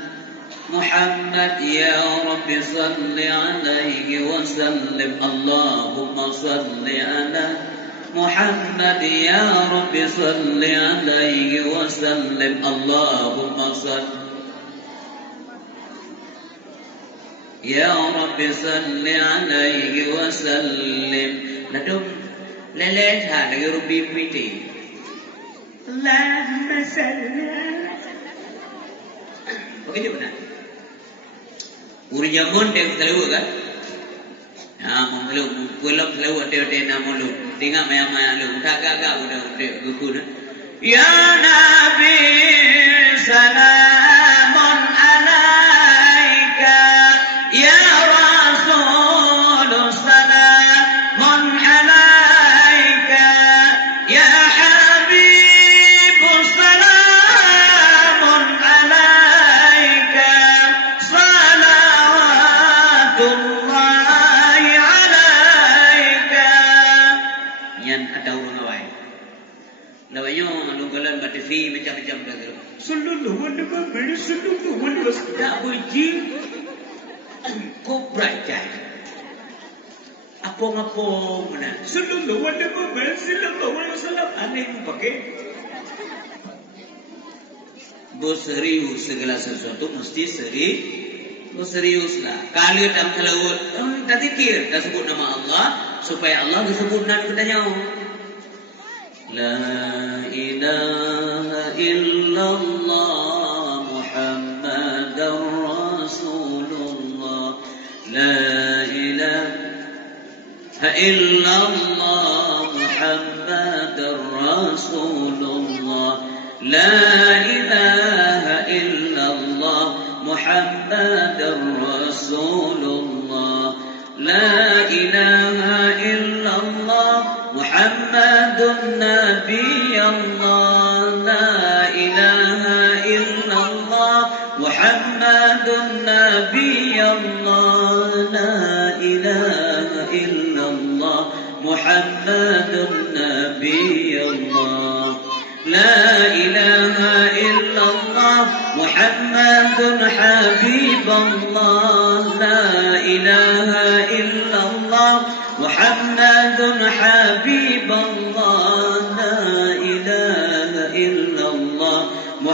Muhammad ya Rabbi salli alaihi wa sallim. Allahumma salli ala Muhammad ya Rabbi salli alaihi wa sallim. Allahumma salli ya Rabbi salli alaihi wa sallim. Ladum lelet ha lagi rubi piti. Allahumma salli. Begitu benar. Uri jamun dia selawat kan? Mengeluk, pulang selawat dia nak meluk. Tengok maya-maya lu, gagak udah gugur. Ya Nabi salamun alaika, ya Rasul salamun alaika, ya Habib salamun alaika. Macam-macam lagi. Sallallahu alaihi wasallam. Tak berji. Kau berajai. Apa-apa mana? Sallallahu alaihi wasallam. Aneh pun pakai. Berserius segala sesuatu mesti berseriuslah. Kalau dalam selawat, tak zikir, tak sebut nama Allah supaya Allah disebut nama katanya. La ilaha illallah Muhammadar Rasulullah. La ilaha illallah Muhammadar Rasulullah. La ilaha illallah Muhammadar Rasulullah. La ilaha illallah Muhammadun Nabi Allah. La ilaha illallah Muhammadun Nabi Allah. La ilaha illallah Muhammadun Nabi Allah. La ilaha illallah Muhammadun Habib Allah. La ilaha illallah Muhammadun Habib Allah. La ilaha illallah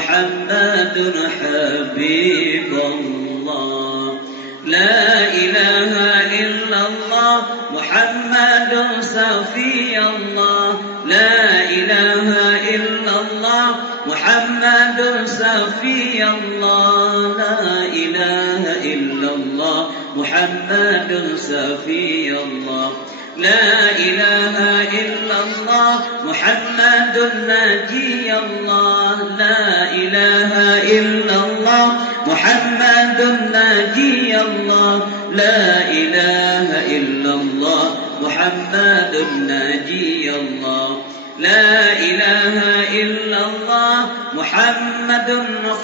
محمد حبيب الله لا إله إلا الله محمد صفي الله لا إله إلا الله محمد صفي الله لا إله إلا الله محمد صفي الله لا إله إلا الله محمد نجي الله لا إله إلا الله محمد نجي الله لا إله إلا الله محمد نجي الله لا إله إلا الله محمد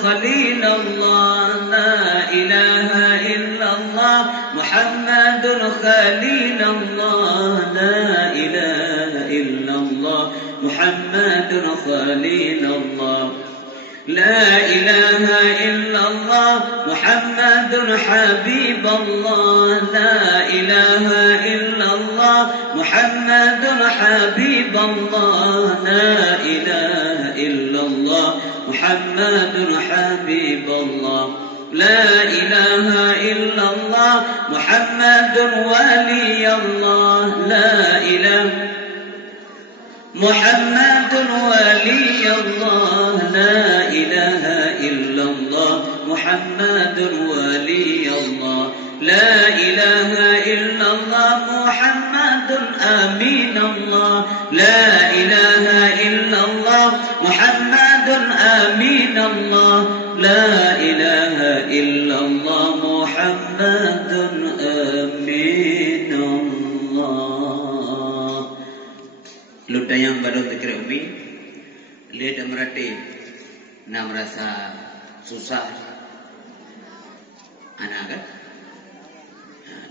خليل الله لا إله إلا الله محمد خليل الله لا إله إلا الله محمد خليل الله لا إله إلا الله محمد حبيب الله لا إله إلا الله محمد حبيب الله لا إله إلا الله محمد حبيب الله لا إله إلا الله محمد ولي الله لا إله محمد ولي الله لا إله إلا الله محمد ولي الله لا إله إلا الله محمد أمين الله لا إله إلا الله محمد أمين الله لا إله إلا الله محمد أمين الله Luda yang baru terkira umi Lihat merati Nak merasa susah Anak kan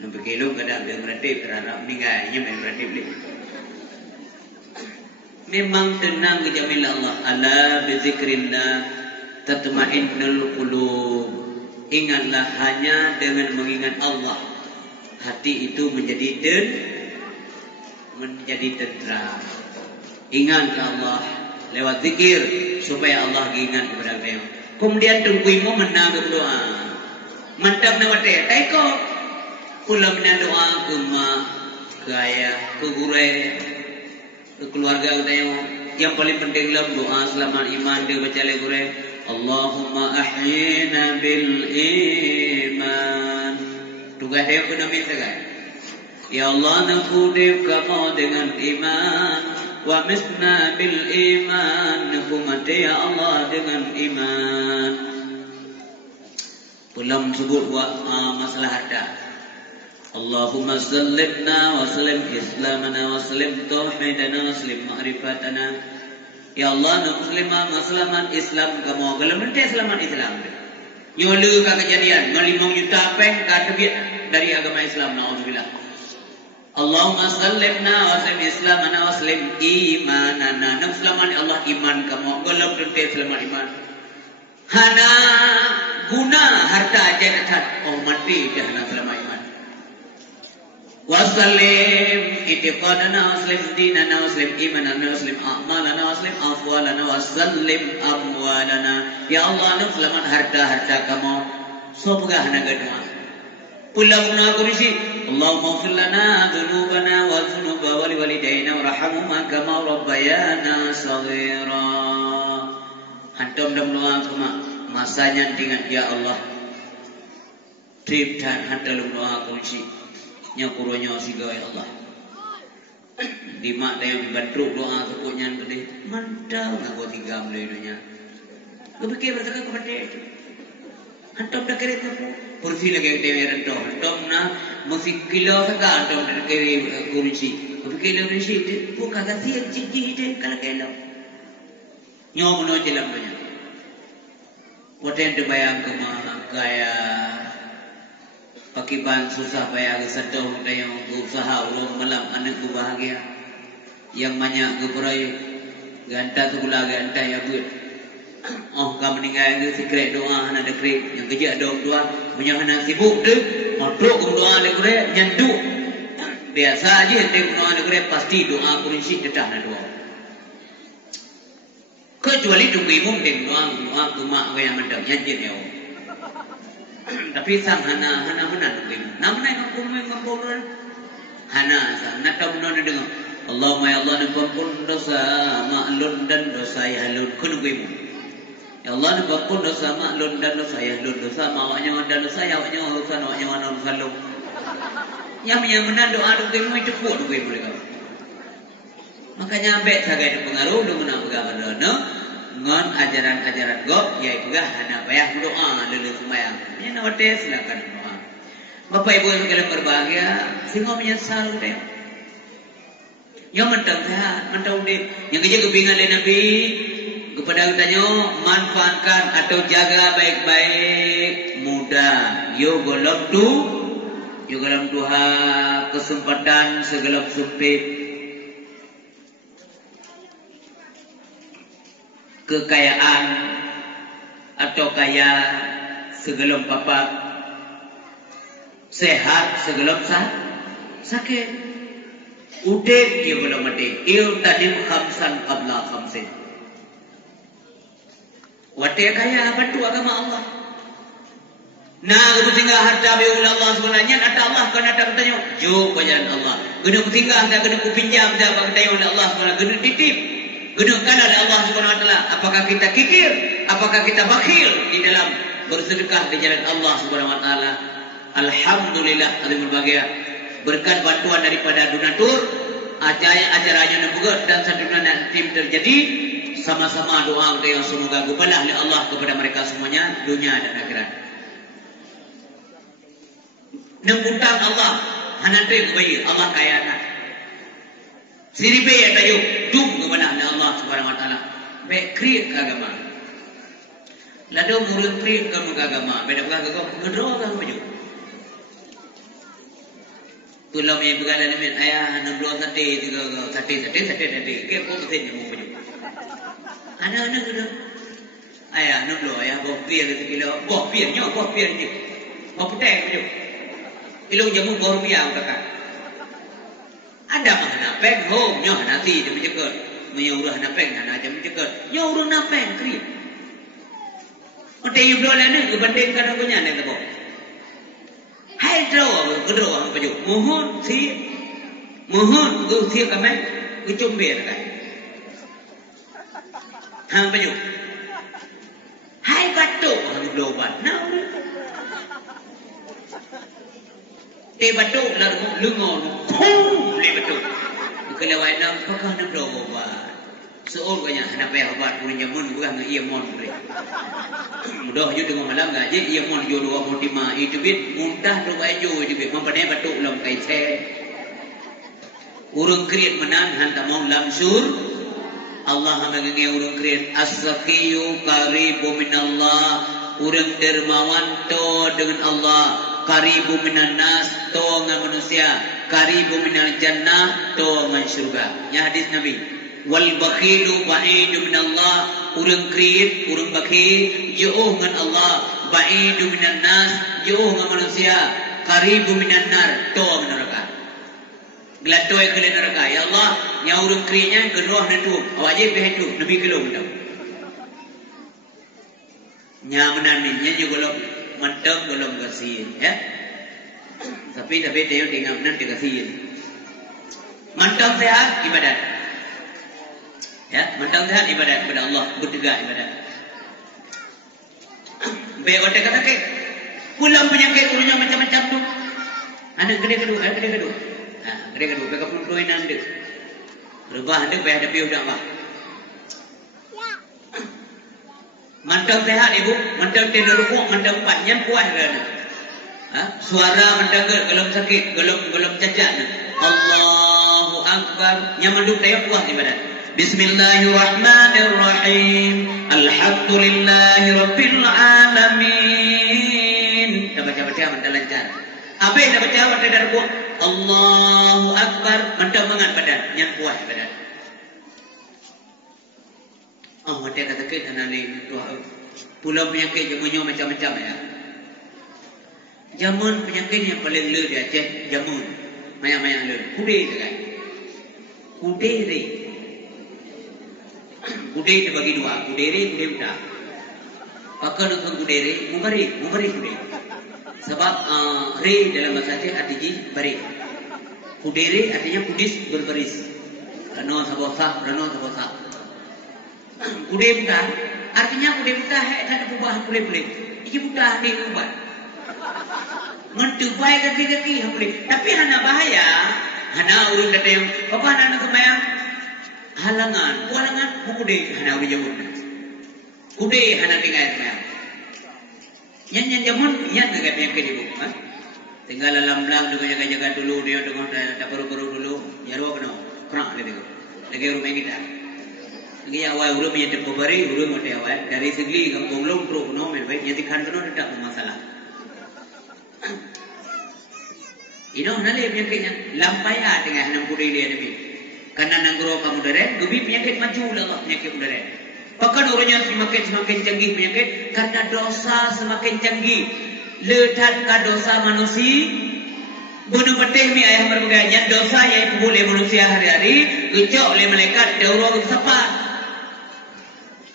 Nampak kilo kadang dia merati Terhadap meninggal main merati beli Memang tenang kejamin Allah Ala bizikrillah Tatma'innul qulub Ingatlah hanya dengan mengingat Allah Hati itu menjadi tentram Ingat ke Allah lewat zikir supaya Allah ingat kepada kamu. Kemudian tungguimu menang berdoa. Mantap nak wate. Taiko. Pula menang doa ke mak, ke ayah, ke guru, ke keluarga kita yang paling penting dalam doa selamat iman dia baca le guru. Allahumma ahyina bil iman. Tugas dia kena minta kan. Ya Allah naku kamu dengan iman. Wa misna bil iman Nukumati ya Allah dengan iman Pulang sebut buat masalah harta Allahumma sallimna wa sallim islamana wa sallim tauhidana wa sallim ma'rifatana Ya Allah muslimah maslaman Islam kamu Kalau nanti selamat Islam Nyolu ka kejadian 5 juta peng ka terbit dari agama Islam na'udzubillah Allahumma sallimna wa sallim islamana wa sallim imanana. Nam selamat Allah iman kamu. Kalau nanti selamat iman. Hana guna harta aja dekat. Oh mati dah hana selamat iman. Wa sallim itiqadana wa sallim dinana wa sallim imanana wa sallim a'malana wa sallim afwalana wa sallim amwalana. Ya Allah nam selamat harta kamu. So pegah hana gadua. Pulang guna kurisi. Allahumma ighfir lana dhunubana wa dhunuba wali walidayna warhamhuma kama rabbayana shaghira. Hantam dam doa kuma masanya dengan ya Allah. Trip dan hantam doa kunci. Nya kuronya siga ya Allah. Di mak yang dibantu doa sepuknya tadi. Mantap nak buat 3 mulainya. Kepikir bertakar kepada itu. Hantam dah kira tu. Kursi lagi kita rendah. Hantam na musik kilo saja hantam dah kira kursi. Kepikir kursi itu bukan kasih cici itu kalau kilo. Nyawa mana jalan banyak. Waten terbayang ke mana kaya pakiban susah bayar sedang yang usaha ulang malam anak ku bahagia. Yang banyak ke perayu ganta tu pula ganta ya buat. Oh kamu meninggal ke secret doa nak dekret yang kerja doa punya anak sibuk tu maduk doa dekret nyanduk biasa aja tengok doa dekret pasti doa kunci tetap nak doa. kecuali tunggu mungkin doang tumak yang mendang nyanyi ya. Tapi sang hana mana tunggu. Namanya ngomong hana sang natau nona dengar. Allahumma ya Allah nampun dosa maklun dan dosa ya halun kununggu. Ya Allah nampun dosa maklun dan dosa ya halun dosa mawanya dan dosa ya awaknya dosa awaknya wana sallu. Yang doa tunggu itu cukup tunggu mereka. Makanya ambek sagai pengaruh lu menang pegangan no ngon ajaran-ajaran gop yaitu gah hana payah doa lelu sembahyang. Ini nama tes silakan doa. Bapak Ibu yang sekalian berbahagia, singo menyesal deh. Yang mentang sehat, mentang deh. Yang kerja kepingan oleh Nabi kepada katanya manfaatkan atau jaga baik-baik muda. Yo golom duha kesempatan segelap sempit. Kekayaan atau kaya segelom papa, sehat segelom sakit, udep ia belum mati, il tadim khamsan qabla khamsin. Wate kaya bantu agama Allah. Nah, kepentingan harta biula Allah sebenarnya ada Allah kan ada katanya, jo bayan Allah. Guna kepentingan ada guna kupinjam ada katanya oleh Allah sebenarnya guna titip. Gunakan oleh Allah Subhanahu wa taala. Apakah kita kikir? Apakah kita bakhil di dalam bersedekah di jalan Allah Subhanahu wa taala? Alhamdulillah azimul bahagia. Berkat bantuan daripada donatur, acaranya juga dan santunan tim terjadi sama-sama doa kita yang semoga gubalah oleh Allah kepada mereka semuanya dunia dan akhirat. Nembutang Allah hanatre kebayi Allah kaya nak. Siribe ya tayo dum kepada Allah Subhanahu wa taala. Be create agama. Lado murid create agama. Beda agama ngedro agama baju. Pulau yang bergalan dengan ayah 60 sate ke ko mesti nemu baju. Anak gitu. Ayah 60 ayah bawa pir sekilo. Bawa pir ni. Bawa putih baju. Ilung jamu bawa rupiah kakak. Ada mana peng home nyoh nanti dia mencekat menyuruh na peng na aja mencekat nyuruh na peng kri ote ibro lane gebanding kan punya ne tabo hai draw gedro ang paju mohon go si kame ucum ber kai hang paju hai batu ang blobat na te batu lungo le batu kelawai nang pakah nak doa seorang kanya nak payah obat punya mun bukan ia mon boleh mudah je dengan malam gaji ia mon jo 25 itu bit muntah tu baju itu bit mempadai batu ulam kai se urung kriat menan hantam mau lamsur Allah mengenai urung kriat as-saqiyu qaribu minallah urang dermawan to dengan Allah qaribu minan nas to dengan manusia qaribu minal jannah to dengan syurga ya hadis Nabi wal bakhilu ba'idu minallah urang kriit urang bakhil jauh dengan Allah ba'idu minan nas jauh dengan manusia qaribu minan nar to neraka gelatoy ke neraka ya Allah nya urang kriitnya ke roh na tu wajib behitu Nabi kelong tau nya menan ni nya golong mantap golong kasihin ya tapi dia tinggal benar dia kasihin mantap sehat ibadat ya mantap sehat ibadat kepada Allah bertegak ibadat baik otak kata ke pulang penyakit turunnya macam-macam tu anak gede kedua beka peluluin anda rebah anda bayar ada piuh dak bah mantap sehat ibu, mantap tidur rukuk, mantap panjang kuat kerana. Suara mantap gelap sakit, gelap cacat. Allahu Akbar. Yang manduk tayo kuat ibadat. Bismillahirrahmanirrahim. Alhamdulillahi Rabbil Alamin. Dah baca-baca mantap lancar. Apa yang dah baca mantap dah rukuk? Allahu Akbar. Mantap mangat badan. Yang kuat ibadat. Oh, dia kata ke tanah lain pulau penyakit jamunnya macam-macam ya. Jamun penyakit yang paling le di Aceh jamun. Banyak-banyak le. Kude tu kan. Kude ni. Kude dibagi dua, kudere, kude buta. Pakai nukang kudere, mubari kude. Sebab re dalam bahasa Aceh artinya bari. Kudere artinya kudis berbaris. Rano sabosa. Kude buta artinya kude buta tak ada perubahan boleh. Iki buta di ubat. Mentubai kaki boleh. Tapi hana bahaya. Hana urun datang. Apa hana kemayang? Halangan kude hana urun jamun. Kude hana tinggal kemayang. Yang jamun yang agak penyakit ibu. Tinggal lam-lam dengan jaga-jaga dulu dia dengan dapur-dapur dulu. Ya ruang kena gitu. Lagi rumah kita. Lagi awal urut punya tempat beri, urut mati awal. Dari segi kampung long pro no melbaik. Jadi kantono tidak bermasalah. Ino nale penyakitnya lampaya dengan enam kuda dia demi. Karena nanggro kamu deret, gubi penyakit maju lah penyakit deret. Bahkan orangnya semakin canggih penyakit karena dosa semakin canggih. Letak ka dosa manusia. Bunuh petih mi ayah berbagainya dosa yang boleh manusia hari-hari gecok oleh malaikat daurah sepat.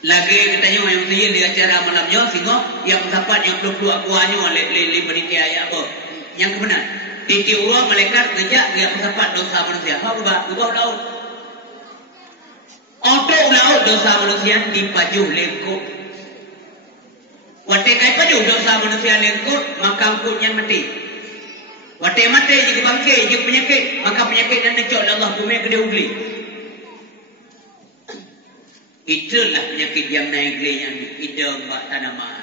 Lagi katanya yang saya di acara malamnya sehingga yang sepat yang peluk-peluk akuannya oleh penitia ayah apa yang kebenar di daurah malaikat gejak yang sepat dosa manusia. Apa ubah laut. Otot laut dosa manusia dipajuh lengkuk. Watai kai pajuh dosa manusia lengkuk maka angkutnya mati. Watai mati jadi bangkit, jadi penyakit. Maka penyakit dan necok Allah bumi gede ugli. Itulah penyakit yang naik geli yang idam bak tanaman.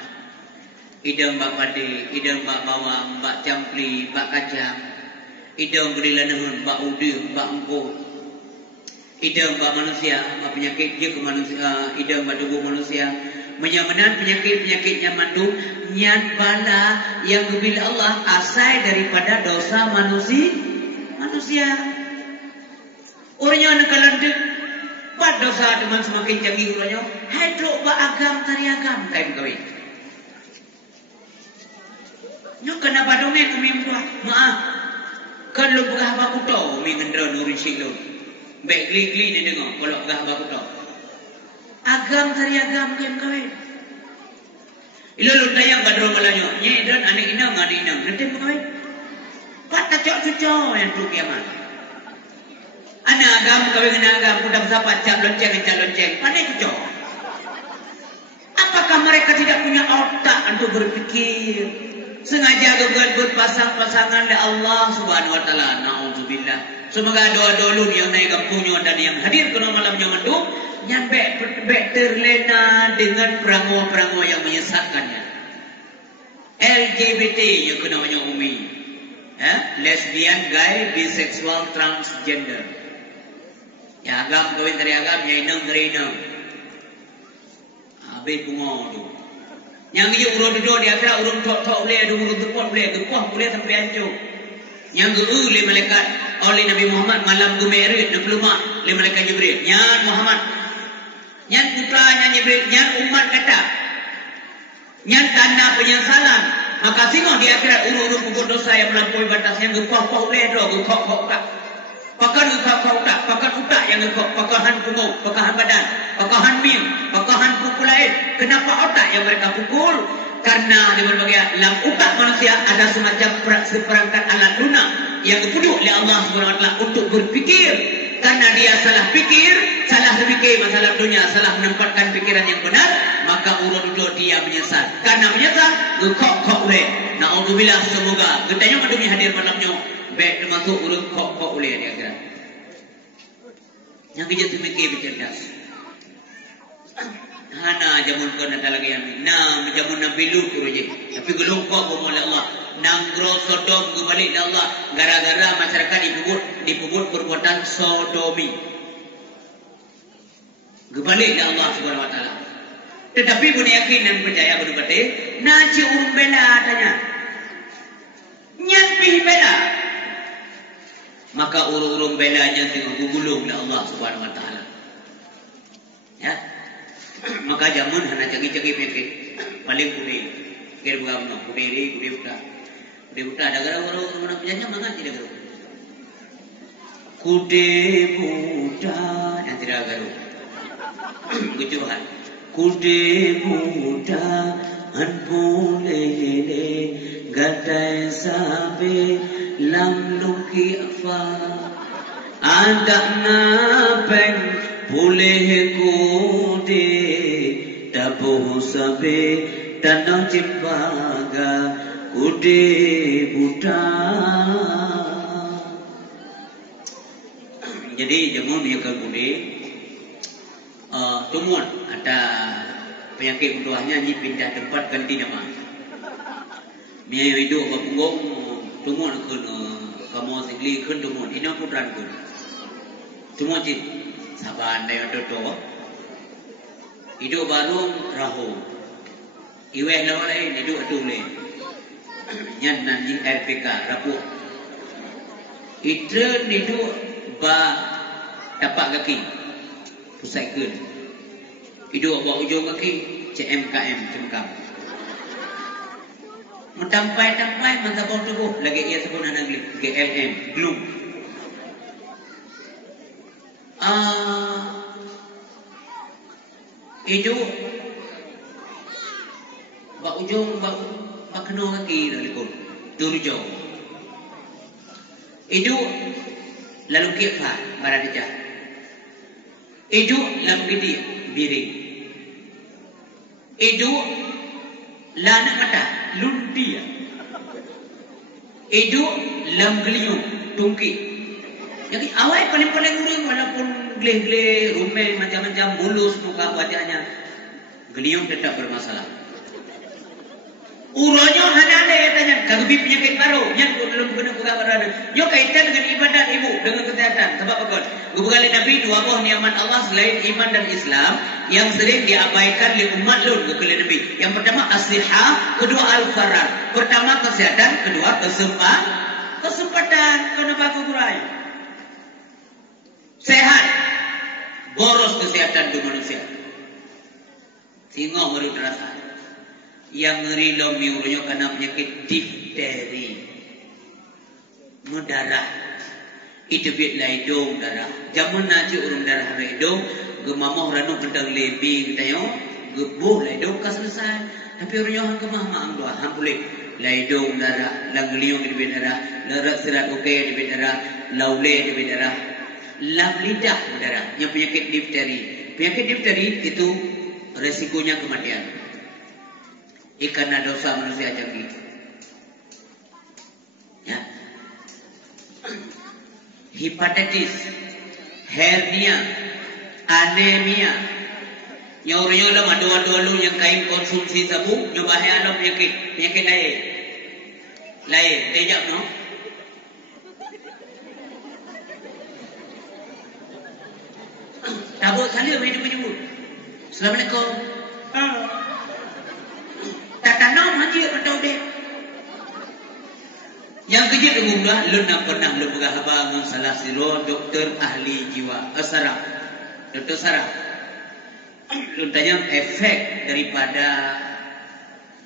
Idam bak padi, idam bak bawang, bak campli, bak kacang. Idam gede lanahan, bak udir, bak engkau. Idam bak manusia, bak penyakit dia ke manusia. Idam bak tubuh manusia. Menyamanan penyakit-penyakit yang mandu nyat bala yang bila Allah asal daripada dosa manusia. Orangnya nak kalandek bad dosa teman semakin canggih orangnya. Hidrok ba agam tari agam kain kawin. Nyo kenapa dongen umi buah? Maaf. Kan lu begah ba kuto umi ngendra nuri silun. Baik gli-gli dia dengar kalau begah ba kuto. Agam tari agam kain kawin. Ilo luntayang badro malanyo. Nye dan anak inang nanti kawin. Pat cocok yang tu kiamat. Anak agam kawin dengan agam kudang sapat cap lonceng. Pandai cocok. Apakah mereka tidak punya otak untuk berfikir? Sengaja gegar pasangan oleh Allah Subhanahu Wa Taala. Nauzubillah. Semoga doa-doa yang naik kampungnya dan yang hadir ke malamnya mendung yang baik terlena dengan perangu-perangu yang menyesatkannya. LGBT yang namanya umi. Lesbian, gay, bisexual, transgender. Ya agam kawin dari agam, ya inang dari inang. Habis bunga tu. Yang dia urut duduk di akhirat, urut tok boleh, urut gepuah boleh sampai hancur. Yang guru oleh malaikat oleh Nabi Muhammad malam Gumerit dan pelumah oleh malaikat Jibril. Nyan Muhammad, nyan putra nyan Jibril, nyan umat kata, nyan tanda penyesalan. Maka singoh di akhirat urut pukul dosa yang melampaui batas yang gepuah boleh do, gekok tak. Pakan gekok tak, pakan utak yang gekok, pakahan punggung, pakahan badan, pakahan mil, pakahan pukul lain. Kenapa otak yang mereka pukul? Karena di berbagai dalam utak manusia ada semacam seperangkat alat lunak yang dipuduk oleh Allah SWT untuk berfikir. Karena dia salah fikir, salah berfikir masalah dunia, salah menempatkan fikiran yang benar, maka urut-urut dia menyesal. Karena menyesal, gekok oleh. Na'udzubillah, semoga getanya madunya hadir malamnya baik termasuk urut kok oleh dia kira. Yang kita memikir bercerdas. Hana jamun kau nak lagi yang nam jamun Nabi Lut tu je. Tapi gelung kau oleh Allah. Nanggro Sodom ke balik dari Allah. Gara-gara masyarakat dipubut perbuatan sodomi. Kebalik dari Allah Subhanahu Wa Taala. Tetapi punya yakin dan percaya betul-betul. Naci urung bela tanya. Nyat pih bela. Maka urung-urung belanya tengok gugulung oleh Allah Subhanahu Wa Taala. Ya. Maka jamun hana cagi-cagi penyakit paling kudai kira bergamna kudai buta ada gara orang mana punyanya mangan tidak garu kudai buta yang tidak garu Kecuhan. Kude muda an pulele gadai sabe lam luki afa ada na peng puleh kude tabuh sabe tanang cimbaga kude buta. Jadi jangan biarkan kude tumuan ada penyakit mutuahnya ni pindah tempat ganti nama. Mia hidup berpunggung tumuan ke kamu sigli ke tumuan ini putran ke. Tumuan cik sabar anda yang dodo. Hidup baru rahu. Iweh lawan lain hidup adu lain. Nyan nanti RPK rapu. Itu hidup ba dapat kaki. Pusat ke. Hidup bawa ujung kaki CMKM cemkam. Mentampai-tampai masa bau tubuh lagi ia sebut anak GLM glue. Hidup bawa ujung bawa kena kaki dari pun turjau. Hidup lalu kifa baradija. Hidup lalu gidi biring. Hidup lana mata lundia. Hidup lam geliung tungki. Jadi awal paling-paling urang walaupun gleh-gleh rumai macam-macam mulus muka wajahnya, geliung tetap bermasalah. Uronya hanya ada yang tanya, kagubi penyakit baru, yang belum kena buka berada. Yo kaitan dengan ibadat ibu, dengan kesehatan. Sebab apa? Bukan Nabi dua buah nikmat Allah selain iman dan Islam yang sering diabaikan oleh umat lun bukan Nabi. Yang pertama as-sihah, kedua al-farah. Pertama kesehatan, kedua kesempatan. Kenapa aku kurai? Sehat, boros kesehatan tu manusia. Sehingga baru terasa. Yang ngeri lo miurnya karena penyakit difteri, mendarah. Itu biar laidung darah. Jamun nanti urung darah laidung, gemamah ranuk bentang lebih kita yo, gebuh laidung kas selesai. Tapi urungnya hang gemah maang doa, hang boleh laidung darah, langliung di darah, lerak serat okey di darah, laule di darah, lam lidah darah. Yang penyakit difteri, penyakit difteri itu resikonya kematian. Karena dosa manusia canggih. Ya. Hepatitis, hernia, anemia. Yang orangnya lah madu-madu yang kain konsumsi sabu, nyoba ada penyakit lain, tidak no. Tabuk salim hidup menyebut. Assalamualaikum. Tanam haji atau dek. Yang kerja di mudah, lu nak pernah lu berkahaba dengan salah siro doktor ahli jiwa, saraf, doktor saraf. Lu tanya efek daripada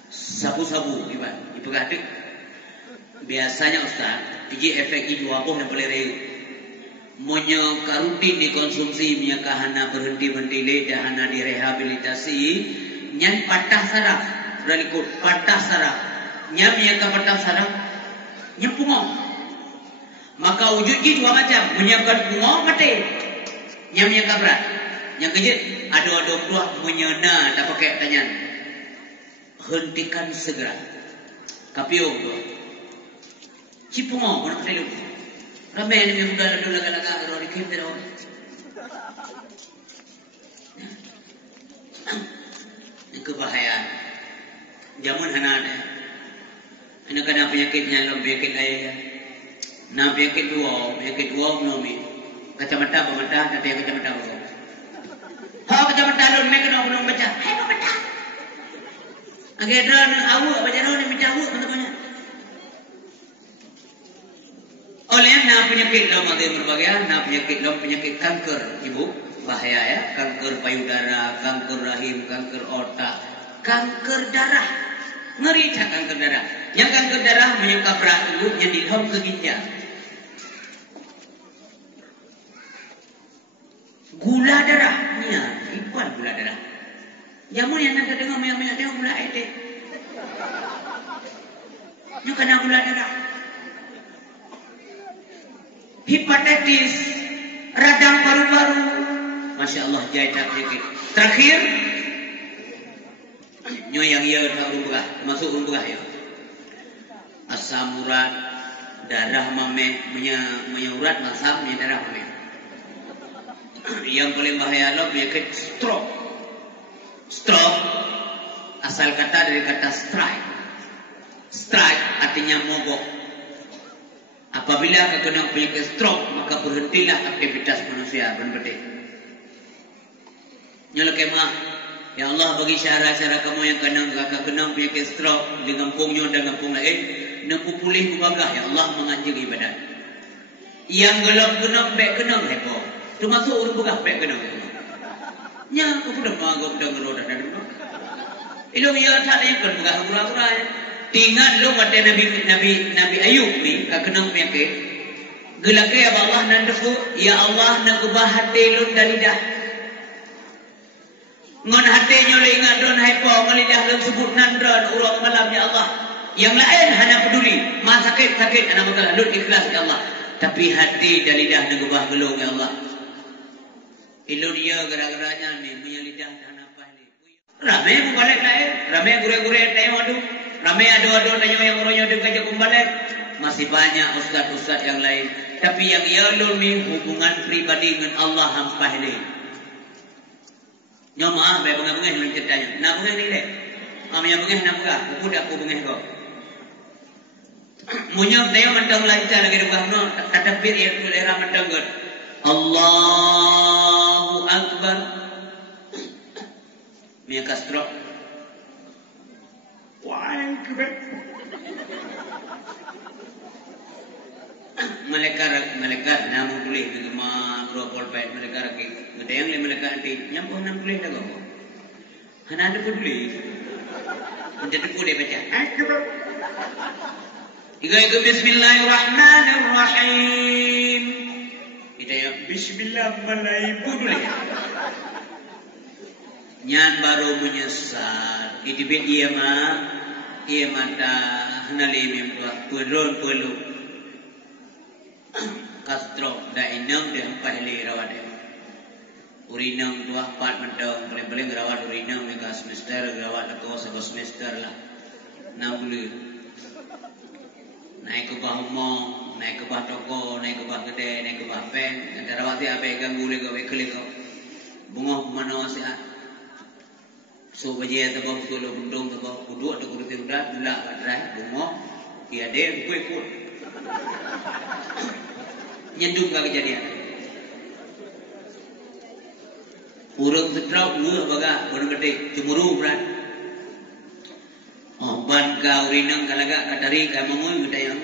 sabu-sabu, ibarat. Ibarat biasanya Ustaz, iji efek itu apa yang boleh reu. Monya karutin dikonsumsi, monya kahana berhenti-henti le, dahana direhabilitasi, nyan patah saraf. Berikut patah saraf. Nyam yang patah saraf, nyam pungong. Maka wujudnya dua macam. Menyiapkan pungong mati. Nyam yang berat. Yang kejut ada dua menyena tak pakai tanyan. Hentikan segera. Kapio dua. Cipungong orang keliru. Ramai ni muda lalu laga-laga orang dikim tidak orang. Ini kebahayaan. Jamun hana ada. Ini kena penyakitnya lo penyakit lain. Nah penyakit dua melomi. Kacamata pemata, tapi yang kacamata apa? Kalau kacamata lo mereka nak belum baca. Hai baca. Agar ada awak baca lo ni baca awak mana-mana. Oleh na penyakit lo magai berbagai. Na penyakit lo penyakit kanker ibu bahaya ya. Kanker payudara, kanker rahim, kanker otak, kanker darah. Ngeri tak kanker darah. Yang kanker darah menyebabkan berat ibu yang dilham ke ginjal. Gula darah. Ni ibuan Jamu yang nak dengar banyak tengok gula air teh. Nyo kena gula darah. Hepatitis, radang paru-paru. Masya Allah jahit tak penyakit. Terakhir, nyo yang ia tak urung masuk urung ya. Asam urat, darah mame, menyurat masam, darah mame. Yang paling bahaya adalah penyakit stroke. Stroke asal kata dari kata strike. Strike artinya mogok. Apabila kena penyakit stroke, maka berhentilah aktivitas manusia. Benar-benar. Nyala kemah, ya Allah bagi cara-cara kamu yang kena penyakit stroke di kampungnya dan kampung lain, nak pulih kubagah ya Allah menganjing ibadat. Yang gelap baik kena mereka. Termasuk urut begah baik kena. Nya aku dah magok dah ngeroda dan rumah. Ilmu ya tak ada yang kan begah pura-pura. Tinggal lo pada Nabi Ayub ni kena penyakit. Gelakai Allah nandaku, ya Allah nak ubah hati lo dan lidah. Ngon hatinya le ingat don haipo ngelidah dan sebut nandran urang malam ya Allah. Yang lain hanya peduli, mah sakit anak maka lut ikhlas ya Allah. Tapi hati dan lidah nak ubah gelung ya Allah. Ilun dia gara-garanya ni punya lidah dan apa ni. Ramai balik lain, ramai gure-gure tayang adu, ramai adu-adu tayang yang orangnya dekat balik. Masih banyak ustaz-ustaz yang lain. Tapi yang ia ni hubungan pribadi dengan Allah hampah ni. Nyo maaf bae bengah-bengah lu ceritanya. Nak bengah ni dek. Am yang bengah nak bengah, aku dak aku bengah kau. Munyo dia mentang lancar lagi bengah no, tatapir ya kulera mentang god. Allahu Akbar. Mia Castro. Wah, kebet. Malaikat namu boleh dengan rokol baik malaikat lagi. Ngedayang le malaikat nanti nyampuh nam boleh dah kau. Hana ada pun boleh. Menjadi boleh baca. Iga Bismillahirrahmanirrahim. Kita yang Bismillah malai boleh. Nyan baru menyesal. Itu dia mata hana le membuat perlu. Castro dah inang dia empat hari rawat dia. Urinang 2-4 mentang paling rawat urinang mereka semester rawat atau satu semester lah. 6 bulan. Naik ke bawah rumah, naik ke bawah toko, naik ke bawah kedai, naik ke bawah pen. Ada rawat dia apa ganggu lego, lego. Bunga mana sihat. So baje atau solo bundung atau kudu atau kudu tirudat dula badrai bunga dia ada ikut. Nyendung ke kejadian. Urang setrau ngeuh baga urang gede cemburu berat. Oh ban ka urinang kalaga katari ka mongoy gede yang.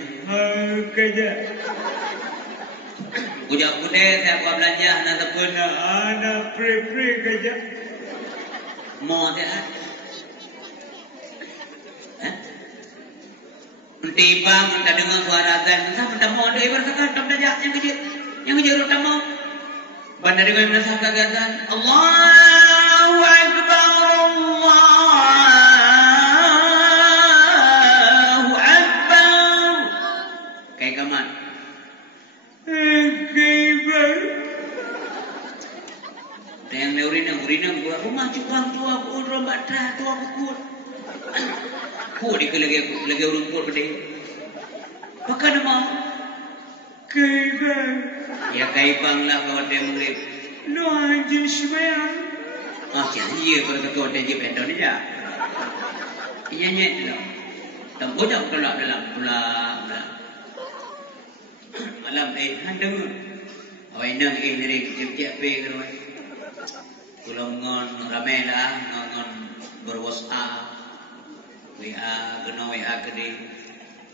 Kaja. Kujak kude saya gua belanja na tepun ana pre kaja. Mo dia. Tiba minta dengar suara azan, entah minta mau ada ibarat kata tak belajar yang kejar utama. Bandar dengan menasah kagatan, Allahu Akbar, Allahu Akbar. Kayak kaman. Yang urinang buat rumah cupang tua aku rombat dah tua aku kuat. Kuat dia lagi orang kuat pada dia. Pakai nama Kaibang. Ya Kaibang lah kawan dia mengrip. No anjing semayang. Iya pada kawan dia pendon ni dah. Iya nyet lah. Tak bodoh kelak dalam pula. Malam handeng. Awak indang nering tiap-tiap pe kerana. Kulongon ramai lah ngon ber-WhatsApp. WA ke di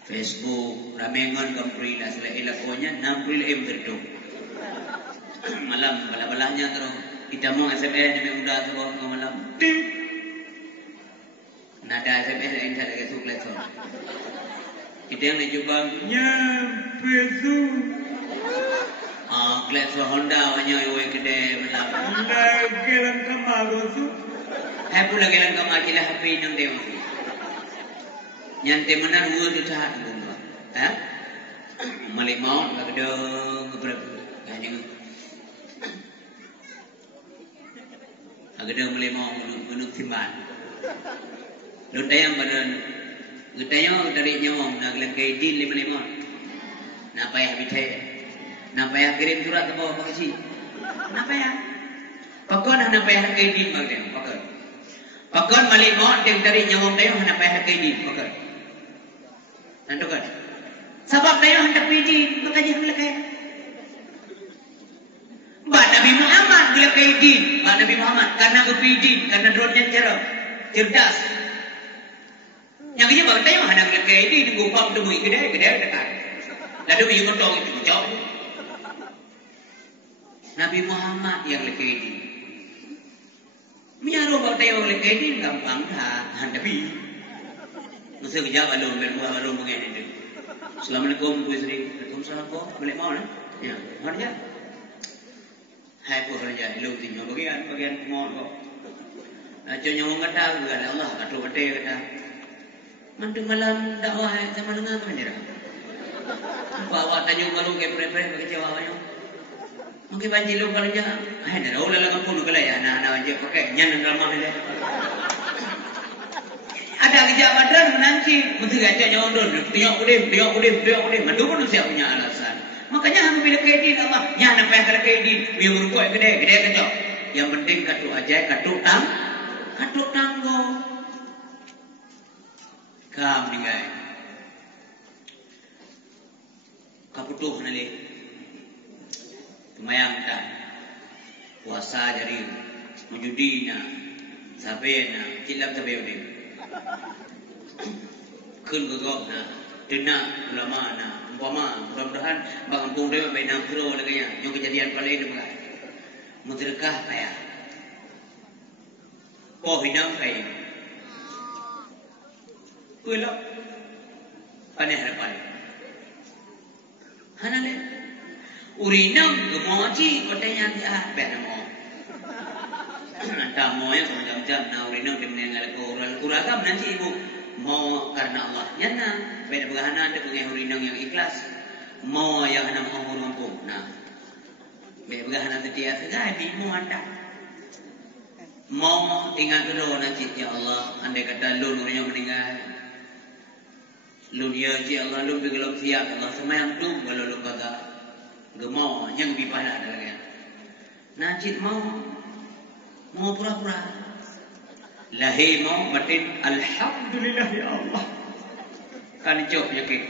Facebook ramengon kampri lah sila ilakonya 60 tertuk malam bala-balanya terus kita mau SMS demi udah terus malam nada SMS lain tak lagi suklet so kita yang coba nyampe tu klet so Honda banyak yang gede malam lagi lang kamago tu Hai pula gelang kau makilah hapi nang dia. Yang temenan gua tu tahan gua. Ha? Malik maut la gedeng berapa. Hanya agak malik maut menuk timban. Lu tayang badan Gutanya dari nyawang nak lagi deal 5 limon. Nak payah bitai. Nak payah kirim surat ke bawah pakcik. Nak payah. Pakon nak payah lagi deal magdeng pakon. Pakon malik mau deng dari nyawang dayo nak payah lagi deal pakon. Nanti kan. Sebab dayo hendak pidi makanya lagi. Ba Nabi Muhammad bila kaidin, ba Nabi Muhammad karena kepidin, karena dronnya cerdas. Yang ini bagai tanya mana nak kayak ini nunggu pam demi kedai dekat. Lalu dia kontong itu jauh. Nabi Muhammad yang lek ini. Menyaruh bagai tanya lek ini gampang dah, tapi mesti kerja alun alun mengenai itu. Assalamualaikum Bu Sri. Waalaikumsalam kok. Boleh mau lah. Ya, mau aja. Hai Bu kerja lu tinggal bagian mau kok. Aja nyawang kata Allah kata kata. Mantu malam dakwah sama dengan apa ni? Bawa tanya malu ke pre-pre ke Jawa yo. Mungkin banjir lu kalau jah. Hai dah ulah lah kampung kalau ya anak aja pakai nyan ramah ni. Ada kerja badan nanti mesti aja nyawa dulu. Tengok udim. Mantu pun siap punya alasan. Makanya hang bila kaidin Allah, nya nak payah kalau kaidin, biar rukuk gede kacau. Yang penting katu aja katu tanggo. Kam tinggal. Kaputuh nali. Kemayang tak. Puasa jadi mujudina, sabena, kilap sabena. Kun gegok na, dena ulama na, umpama mudah-mudahan bangkampung dia baik nak kero lagi ya. Yang kejadian paling itu bukan. Mudrikah kaya. Oh hinang kaya. Kuilok aneh harapan. Hanale urinam gemoji kotanya dia benamo. Tamu yang macam-macam na urinam dia meninggal kuragam nanti ibu mau karena Allah. Yana beda berhana ada pengen urinam yang ikhlas. Mau yang hana mau mampu. Nah. Beda berhana dia segadi mau anda. Mau tinggal dulu nanti ya Allah andai kata lu urinam meninggal. Lu dia ji Allah lu begelom siap Allah semayang tu kalau lu kata gemau yang lebih pahala dah lagi. Najib mau pura-pura. Lahir mau batin alhamdulillah ya Allah. Kan jawab yakin.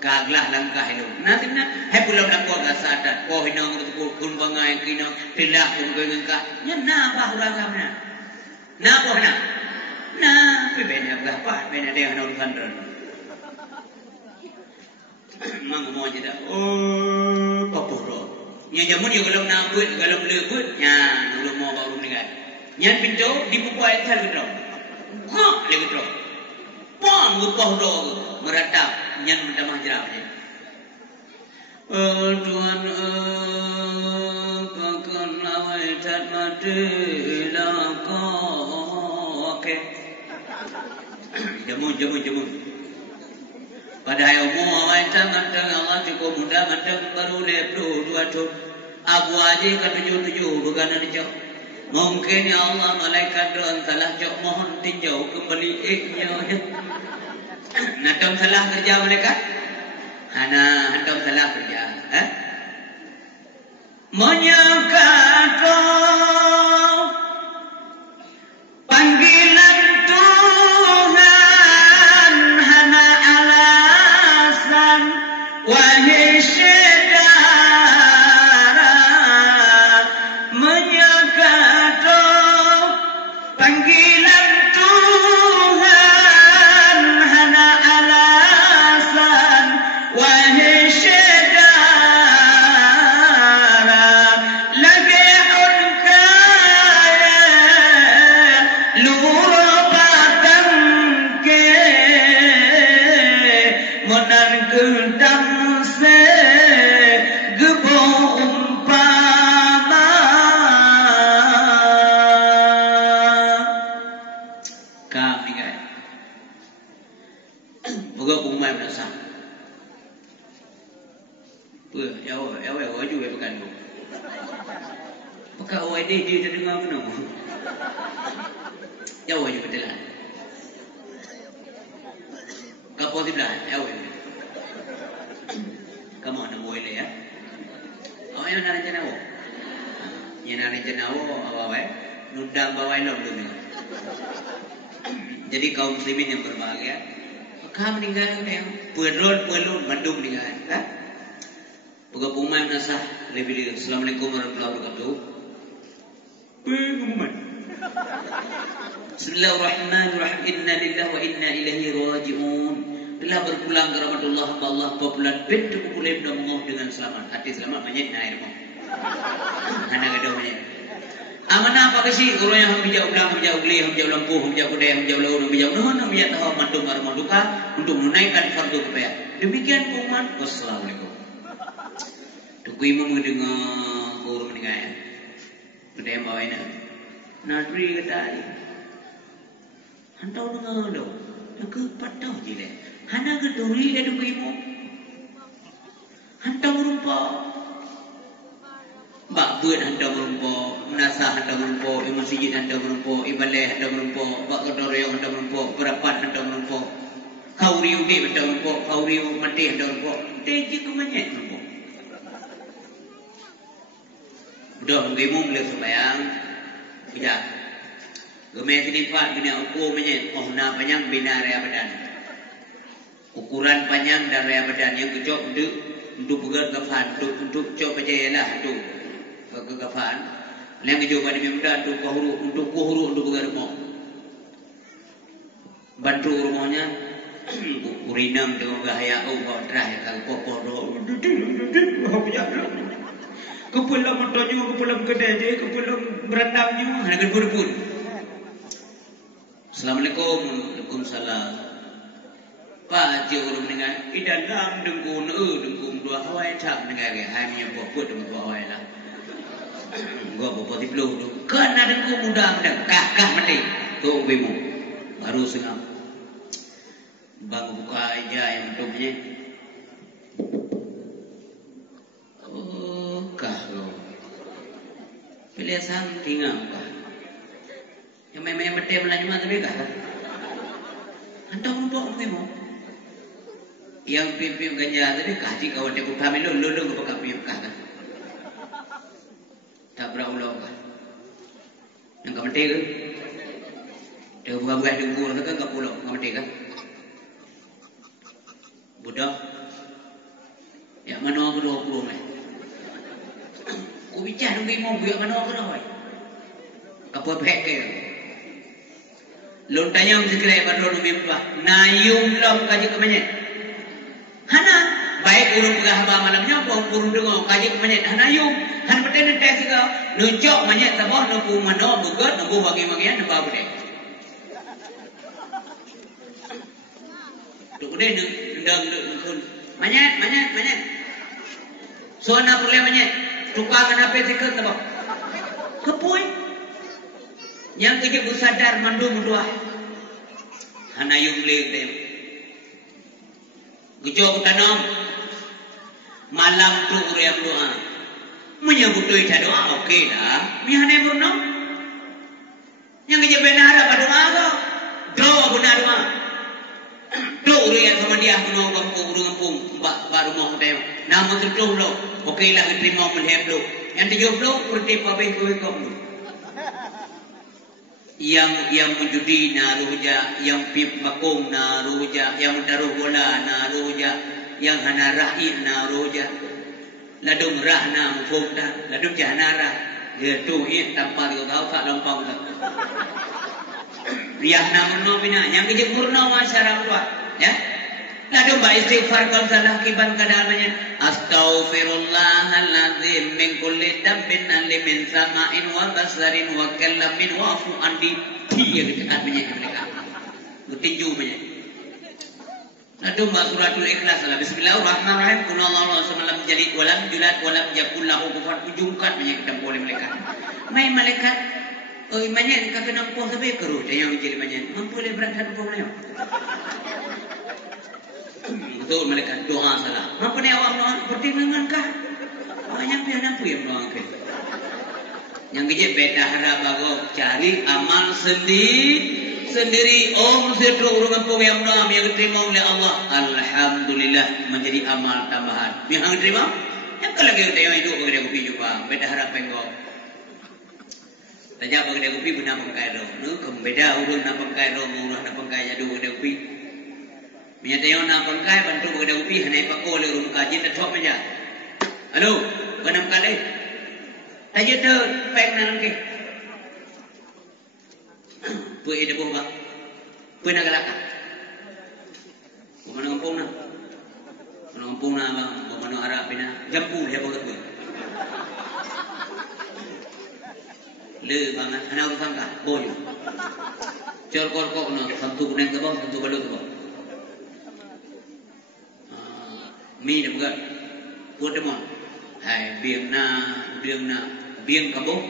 Gaglah langkah itu. Nanti hai pulau nak kuat sadar. Oh hinang kun bangai kina tilah kun gengkah. Nya napa huragamna. Napa na? Nah, beda berapa? Beda dia hana urusan dron. Mang mau je dah. Oh, papuro. Nya jamun yo kalau nak buat, kalau legut, nya dulu mau baru ni kan. Nya pintu dibuka ayat sal gedro. Kok le gedro. Pom upah do meratap nya mentamah jerap je. Tuhan kakak lawai tat mati lako. Okey. Jamun. Padahal umur awal manteng Allah cukup muda manteng baru lepru 2 tahun. Abu aji ke 7 bukan ada jauh. Mungkin ya Allah malaikat doang salah jauh mohon tinjau kembali iknya. Nadam salah kerja malaikat? Hana nadam salah kerja. Menyangka kau panggilan Tuhan hana alasan wahai saudara menyangka kau panggilan Tuhan hana alasan wahai saudara lagi meninggal. Moga pengumuman nasah. Ya juga pekan tu. Pekan awal dia dengar mana? Ya juga betul lah. Kapal di belakang, ya kamu nak boleh ya? Awak yang nak rencana awak? Yang nak rencana awak nundang bawa elok dulu. Jadi kaum muslimin yang berbahagia, kamu meninggal yang perlu mandum meninggal. Pengumuman nasah lebih. Assalamualaikum warahmatullahi wabarakatuh. Pengumuman. Bismillahirrahmanirrahim. Inna lillahi wa inna ilaihi raji'un. Telah berpulang ke rahmatullah Allah populan bentuk populer dan mengoh dengan selamat. Hati selamat banyak naik mau. Hana gaduh banyak. Amana apa kasi guru yang hambijau ulang, hambijau uli, hambijau lampu, hambijau kudai, hambijau laut, hambijau nuhun, hambijau tahu mandum armah duka untuk menaikkan fardu kepaya. Demikian pengumuman. Wassalamualaikum. Tuku imam mendengar guru meninggal. Kudai yang bawa ini. Nadri kata ni. Hantau dengar dah. Nak patau je leh. Hana ke duri dah tuku imam. Hantau rumpah. Bak buat hantau merumpok, menasah hantau merumpok, imam masjid hantau merumpok, ibaleh hantau merumpok, bak kodoreo hantau merumpok, berapat hantau merumpok, kauri udik hantau merumpok, kauri mati hantau merumpok, teje kemanyak merumpok. Udah imam boleh sembahyang, bijak. Gemai sedipat bina ukur menyet, mohna panjang bina raya badan. Ukuran panjang dan raya badan yang kecok untuk pegang kafan, untuk cok percayalah untuk kegafan. Yang kejokan ini mudah untuk kuhuru untuk pegang rumah. Bantu rumahnya, urinam dengan gaya bawa terakhir kalau popo kepulang motornya, kepulang kedai je, kepulang berendamnya, nak berpun. Assalamualaikum, waalaikumsalam. Pak Cik orang mendengar, di dalam dengkung dua hawai tak mendengar ke, hai menyebut put dengan dua hawai lah. Gua bawa di peluk tu, kena dengkung mudah kah mati, tu bimu, baru sengam. Bang buka aja yang bentuknya. Oh, kah lo. Pilih sang tinggal kah. Yang main-main betul melaju mata mereka. Hantar rumput bimu. Yang pimpin ganja tadi kaji kawan dia utama lu ke pakai pimpin kan. Tak berulang kan. Yang kamu tega. Dia buka-buka dengkur kan enggak pulang, kamu tega. Budak. Ya mana aku 20 mai. Ku bicara dengan mau buat mana aku dah. Apa pek ke? Lontanya mesti kira pada orang mimpi. Nayum lam kaji kemenyet. Hana baik urung pegah hamba malamnya apa urung dengar kaji kemenyet. Hana yum. Han betul nanti juga nuncok menyet tabah nuku mana bugat nuku bagi-bagian nuku apa deh. Tuh deh nendang nukun. Menyet. Soalnya boleh menyet. Tukar kenapa sikit tabah. Kepui. Yang kerja bersadar mandum dua. Hana yung lek dem. Gejok tanam. Malam tu uriam doa. Menyebut doa doa okey dah. Mihane burno. Yang kerja benar apa doa kau? Doa guna doa. Doa uriam sama dia kuno kampung baru mau dem. Nama tu lo. Okey lah terima melihat lo. Yang 70 kurti pabeh kau lo. Yang menjudi naruja, yang pip bakong naruja, yang taruh bola naruja, yang hana rahi naruja, ladung rahna mufukta, ladung jahanara, dia tu ini tanpa dia tahu tak lampau tak. Riyahna murno bina, yang kerja murno masyarakat, ya. Ladung baik istighfar kalau salah kiban kadalanya. Astaghfirullahaladzim min kulli dambin alimin sama'in wa basarin wa kallamin wa afu andi. Dia dekat banyak mereka. Bertinju banyak. Ladung suratul ikhlas lah. Bismillahirrahmanirrahim. Kunallahu semalam jalid walam julat walam yakul lahu kufar. Ujungkan banyak kita boleh malaikat. Main malaikat Oh, manyan ka kena puas sampai keruh yang jadi manyan. Mampu le berat hati pun leo. Betul mereka doa salah. Mampu ni awak doa pertimbangan kah? Banyak pihak nampu yang doa ke. Yang kejap beda harap bagus cari amal sendiri. Oh, mesti perlu urung kampung yang doa yang diterima oleh Allah. Alhamdulillah menjadi amal tambahan. Yang diterima? Yang kalau kita yang hidup bagi kopi juga. Beda harap penggok. Tajak bagi kopi benar pengkai roh. Beda urung nak pengkai roh, murah nak pengkai jadu bagi kopi. Minyak tayong nak pengkai bantu bagi kopi. Hanai pakol le urung kaji tercop aja. Halo, kenam kali. Tajak tu peng nan ke. Puai ada bomba. Puai nak galak. Mana kampung na? Mana kampung na bang? Mana Arab bina? Jampu dia bawa tu. Le bangan, anak orang kah? Boyo. Cor kor no, tentu kuneng tu bang, tentu balut tu bang. Mi dah bukan. Buat demon. Hai, biang kabung.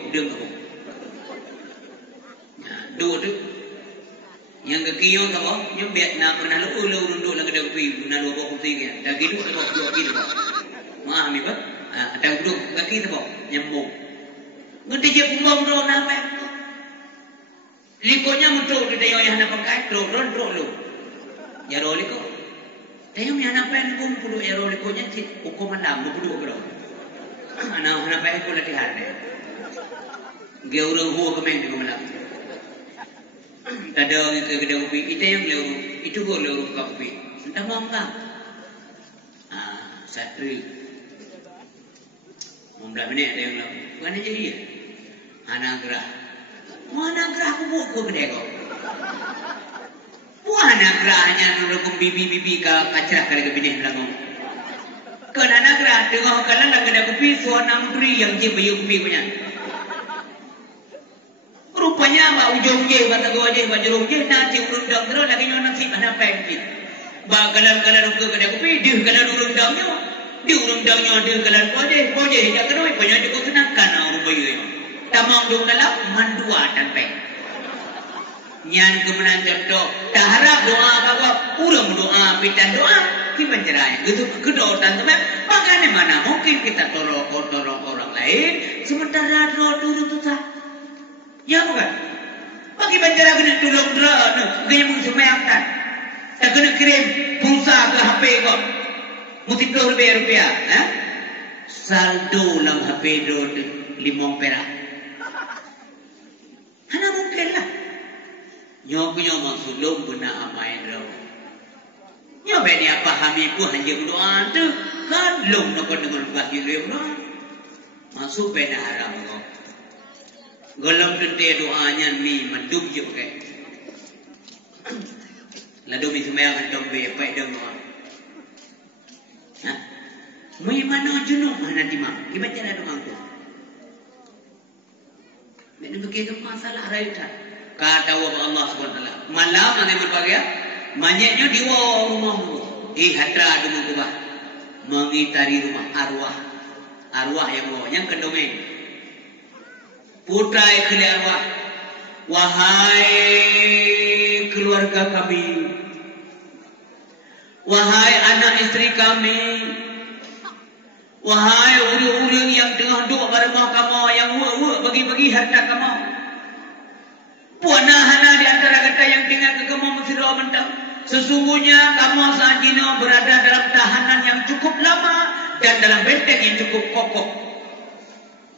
Dua tu. Yang kekiyo tu bang, yang biar nak pernah lu runduk lagi dah kopi, nak lu bawa kopi kan. Dah gitu tu bang, dua gitu bang. Maaf ni bang. Ada duduk kaki tu bang, nyambung. Ngerti je pumbang bro nak apa? Likonya muncul di tayo yang nak pakai drone lu. Ya ro liko. Tayo yang nak pakai pun pudu ya ro likonya cik hukum mandam pudu bro. Ana pakai ko latihan deh. Ge urang huo kemeng di malam. Tada ke kedai kopi itu yang leu itu go leu kopi. Entah mau enggak? Satri. Membelah minit ada yang lalu. Bukan aja dia. Anagrah. Anagrah aku buat ke kedai kau. Buat anagrahnya nurukung bibi-bibi kacrah kali ke bini belakang. Kan anagrah tengok kalah lah kedai kopi suara beri yang je bayu kopi punya. Rupanya mbak ujung je, bata gua je, bajurung je, nanti urung dang terus lagi nyonak si mana pengki. Ba kalan ke kedai kopi, dia kalan urung dangnya. Di urung dangnya dia kalan poje dia kedoi punya cukup senangkan urung bayu. Tamang dong dalam mandua dan peng. Nyan kemenan jodoh. Tak harap doa bawa urung doa pitan doa kita cerai. Gitu kedua dan teman. Makanya mana mungkin kita tolong orang lain sementara doa turun tu sah. Ya bukan? Bagi penjara kena tolong doa, kena mengsemayangkan. Tak kena kirim pulsa ke HP kau. Mesti Rp10. Saldo dalam HP do 5 perak. Hana mungkin lah. Nyo maksud lo benar amai ro. Nyo beni apa hami pun hanya berdoa tu. Kan lo nak dengar bagi lo doa. Masuk benar haram kau. Golong tente doanya ni menduk je pakai. Lalu mi semaya kan be pai dong doa. Mai mana jenuh mana timah. Kita baca doa tu. Ini begitu masalah raita. Kata Allah SWT. Malam mana berbahagia? Manyaknya di rumah. Hatra dengan kubah. Mengitari rumah arwah. Arwah yang bawa. Yang kedongeng. Putra ikhli arwah. Wahai keluarga kami. Wahai anak istri kami. Wahai uri-uri yang tengah duduk pada rumah kamu, yang bagi-bagi harta kamu. Puana-hana di antara kata yang tinggal ke kamu mesti doa mentang. Sesungguhnya kamu saat ini berada dalam tahanan yang cukup lama dan dalam benteng yang cukup kokoh.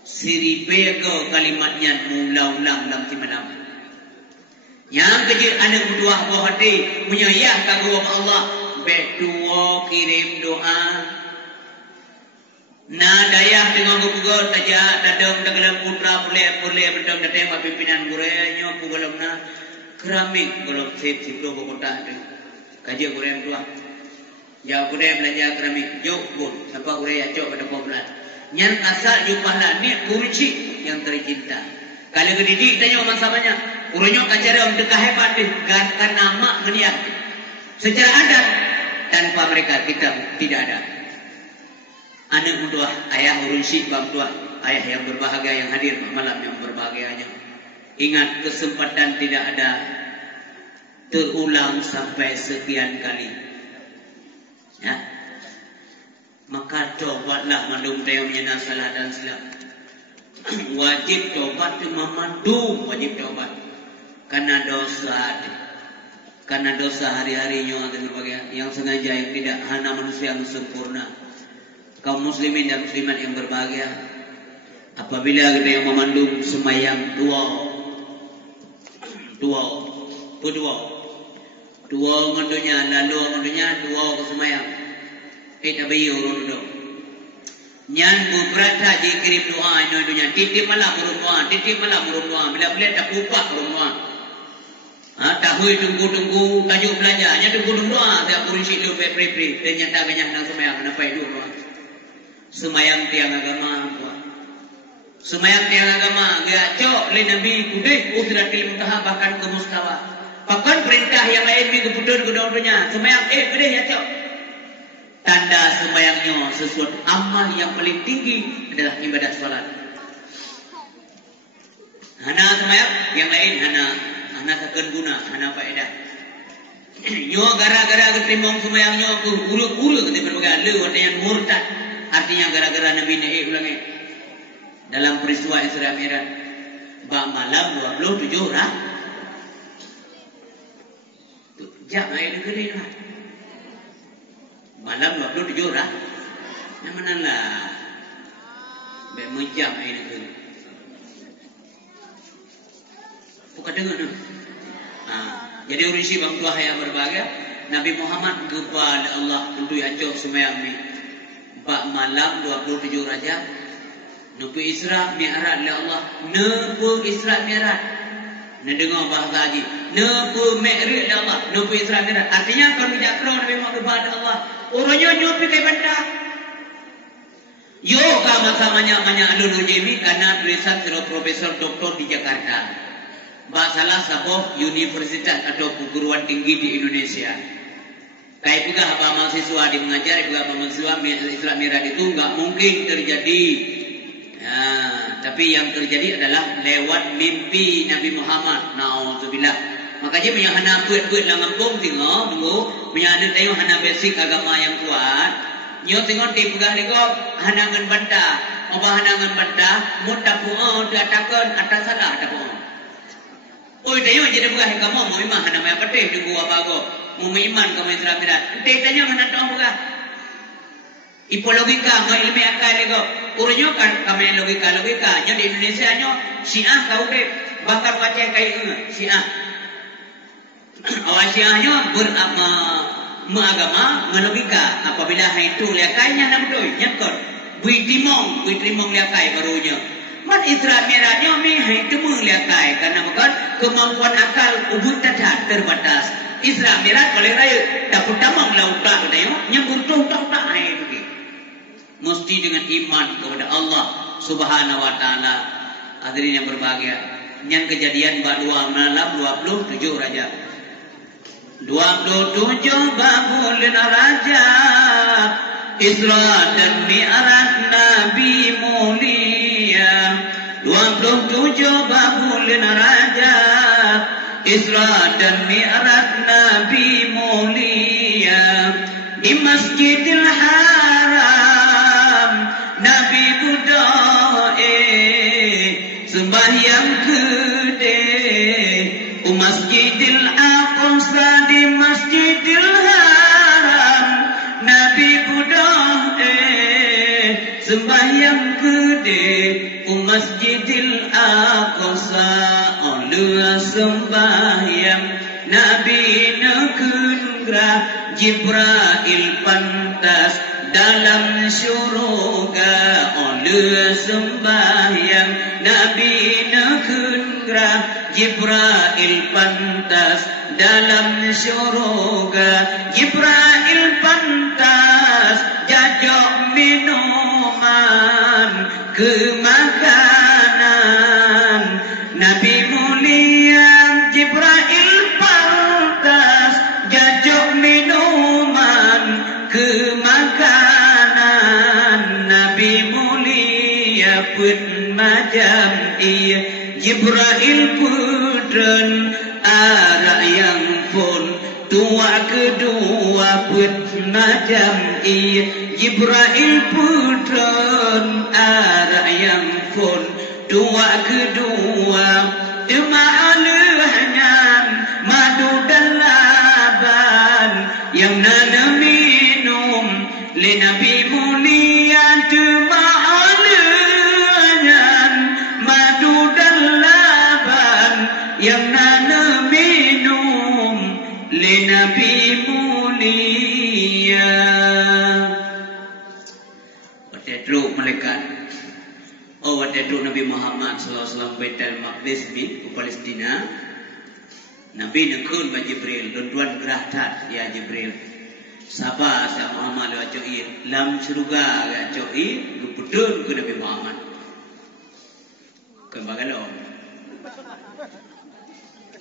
Siri bego kalimatnya ulang-ulang dalam timalam. Yang kecil anak berdua buah hati menyayah kagum Allah. Berdoa kirim doa. Na dayah tengok gugur tajak dadang dalam putra boleh betul datang pimpinan gurenya pugalam na keramik golong sip lo kota tu kaji gurem tua jauh gurem belanja keramik jauh pun siapa gurem acok pada poblan nyan asal jupahlah ni kunci yang tercinta kalau kedidik tanya masa banyak urunyo kacara untuk hebat deh gankan nama meniak secara adat tanpa mereka kita tidak ada. Anak berdoa, ayah urun syik bang doa, ayah yang berbahagia yang hadir malam yang berbahagianya. Ingat, kesempatan tidak ada, terulang sampai sekian kali. Ya. Maka tobatlah mandum tayang menyana salah dan silap. Wajib tobat tu memandum, wajib tobat. Karena dosa hari-harinya dan berbagai yang sengaja, yang tidak, hanya manusia yang sempurna. Kaum muslimin dan muslimat yang berbahagia, apabila kita yang memandum semayang dua ngondonya, lalu ngondonya dua ke semayang. Tapi urun do. Nyan berata je kirim doa ngondonya. Titip malam urun doa. Bila tak upah urun doa. Tahu tunggu tajuk belajarnya tunggu doa. Saya kurisi lu pre. Ternyata banyak nang semayang kenapa itu doa. Semayang tiang agama buat. Semayang tiang agama gacok le Nabi kudih usratil muntaha bahkan ke mustawa. Bahkan perintah yang lain minggu putus kedua-duanya. Semayang gede ya cok. Tanda semayangnya sesuatu amal yang paling tinggi adalah ibadah salat. Hana semayang, yang lain hana takkan guna, hana faedah. Nyo gara-gara ketimong semayang nyo ke ulu-ulu ketika berbagai le ada yang murtad. Artinya gara-gara Nabi naik ulangi. Dalam peristiwa Isra Mi'raj. Bak malam 27 lah. Jam air negeri dah. Malam 27 lah. Yang mana lah. Baik menjam air negeri. Bukan dengar tu. Jadi urisi bang tua yang berbahagia. Nabi Muhammad kepada Allah tentu acok semayang ni. Bak malam 27 Rajab. Nupi Isra Mi'raj oleh Allah. Nupi Isra Mi'raj. Nak dengar bahasa haji. Nupi Mi'raj oleh Allah. Nupi Isra Mi'raj. Artinya kalau tidak kerana Nabi Muhammad kepada Allah. Orangnya nyupi ke bandar. Yo sama-samanya alun ujimi karena tulisan seorang profesor doktor di Jakarta. Salah satu universitas atau perguruan tinggi di Indonesia. Kayak juga apa mahasiswa di mengajar, juga apa mahasiswa Isra Mi'raj itu enggak mungkin terjadi. Ya, tapi yang terjadi adalah lewat mimpi Nabi Muhammad. Na'udzubillah. Makanya punya hana buat lah ngampung tengok tunggu punya ada tengok hana basic agama yang kuat. Nyo tengok di pegah lego hanangan bantah. Apa hanangan bantah mutapu dia takkan atas salah tak apa. Oi tengok jadi pegah agama mau iman hana mai patih tunggu apa go. Mau iman kamu Isra Mi'raj. Ente tanya mana tahu pegah. Ipo logika mau ilmu akal lego. Urunya kan kami logika nya di Indonesia nyo Syiah kau dek bakar baca kai Syiah. Awal Syiahnya beragama ngelogika. Apabila itu liakainya nak betul nyakot. Bui timong liakai barunya. Man Isra Mi'rajnya itu liakai karena bukan kemampuan akal ubud dadah terbatas. Isra Mi'raj boleh raya dapat tamang lautak katanya nyambung tak itu. Mesti dengan iman kepada Allah Subhanahu wa taala. Hadirin yang berbahagia. Yang kejadian badua malam 27 Rajab. 27 babul Rajab Isra dan Mi'raj Nabi mulia. 27 babul Rajab Isra dan Mi'raj Nabi mulia. Di Masjidil Haram Nabi berdoa sembahyang gede. Masjidil Aqsa di Masjidil Haram Nabi berdoa sembahyang gede. Masjidil Aqsa oleh sembahyang Nabi negara. Jibril pantas dalam syurga oleh sembahyang Nabi negara. Jibril pantas dalam syurga. Jibril pantas jajak minuman ke makanan Nabi mulia. Jibril pantas jajak minuman ke makanan Nabi mulia pun macam ia Jibril putran arah yang pun tua kedua putna jam'i. Jibril putran arah yang pun tua kedua dema'alahnya madu dan laban yang nana minum li Nabi mulia dema'alahnya madu dan laban yang nana minum li Nabi mulia. Wadadru malaikat wadadru Nabi Muhammad SAW Baitul Maqdis di Palestina. Nabi nekun ba Jibril tuan gerah tat ya Jibril sabar sa Muhammad wa jo'i lam surga ga jo'i luputun ke Nabi Muhammad ke bagalo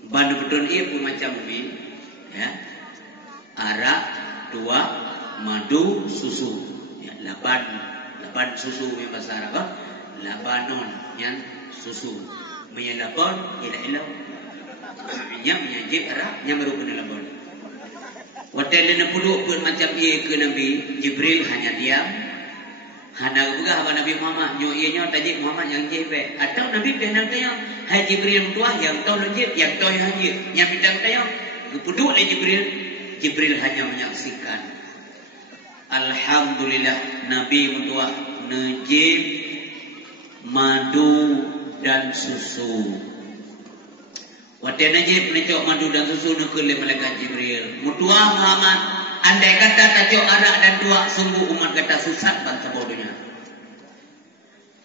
ban betun ieu macam ni ya arak dua madu susu ya laban susu yang bahasa Arab labanon yang susu menyelapon ila yang menyajib Arab yang baru kena labon. Wadai lena puluh pun macam ia ke Nabi Jibril hanya diam. Hana juga apa Nabi Muhammad nyo ianya tajik Muhammad yang jebek atau Nabi penang tayang hai Jibril mutuah yang tahu lejib yang tahu haji yang bidang tayang kepuduk le Jibril hanya menyaksikan. Alhamdulillah Nabi mutuah nejib madu dan susu. Wadai najib mencok madu dan susu nekul le malaikat Jibril. Mutuah Muhammad andai kata tajok arak dan dua sungguh umat kata susah bangsa bodohnya.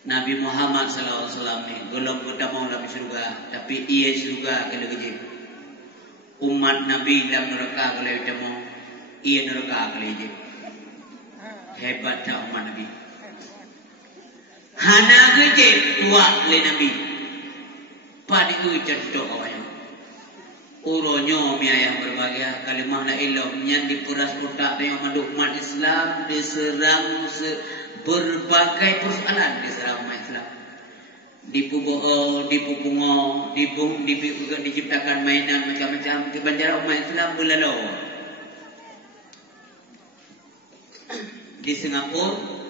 Nabi Muhammad SAW ni golong kata mau dalam surga tapi ia surga kena kejip. Umat Nabi dalam neraka kalau kita mau ia neraka kalau kejip. Hebat tak umat Nabi. Hana kejip dua le Nabi. Pada ujian itu kawan. Uronyo mia yang berbahagia kalimah la ilaha yang diperas otak yang manduk umat Islam diserang berbagai persoalan diserang umat Islam. Dipupungo, diciptakan mainan macam-macam di bandara umat Islam belalau. Di Singapura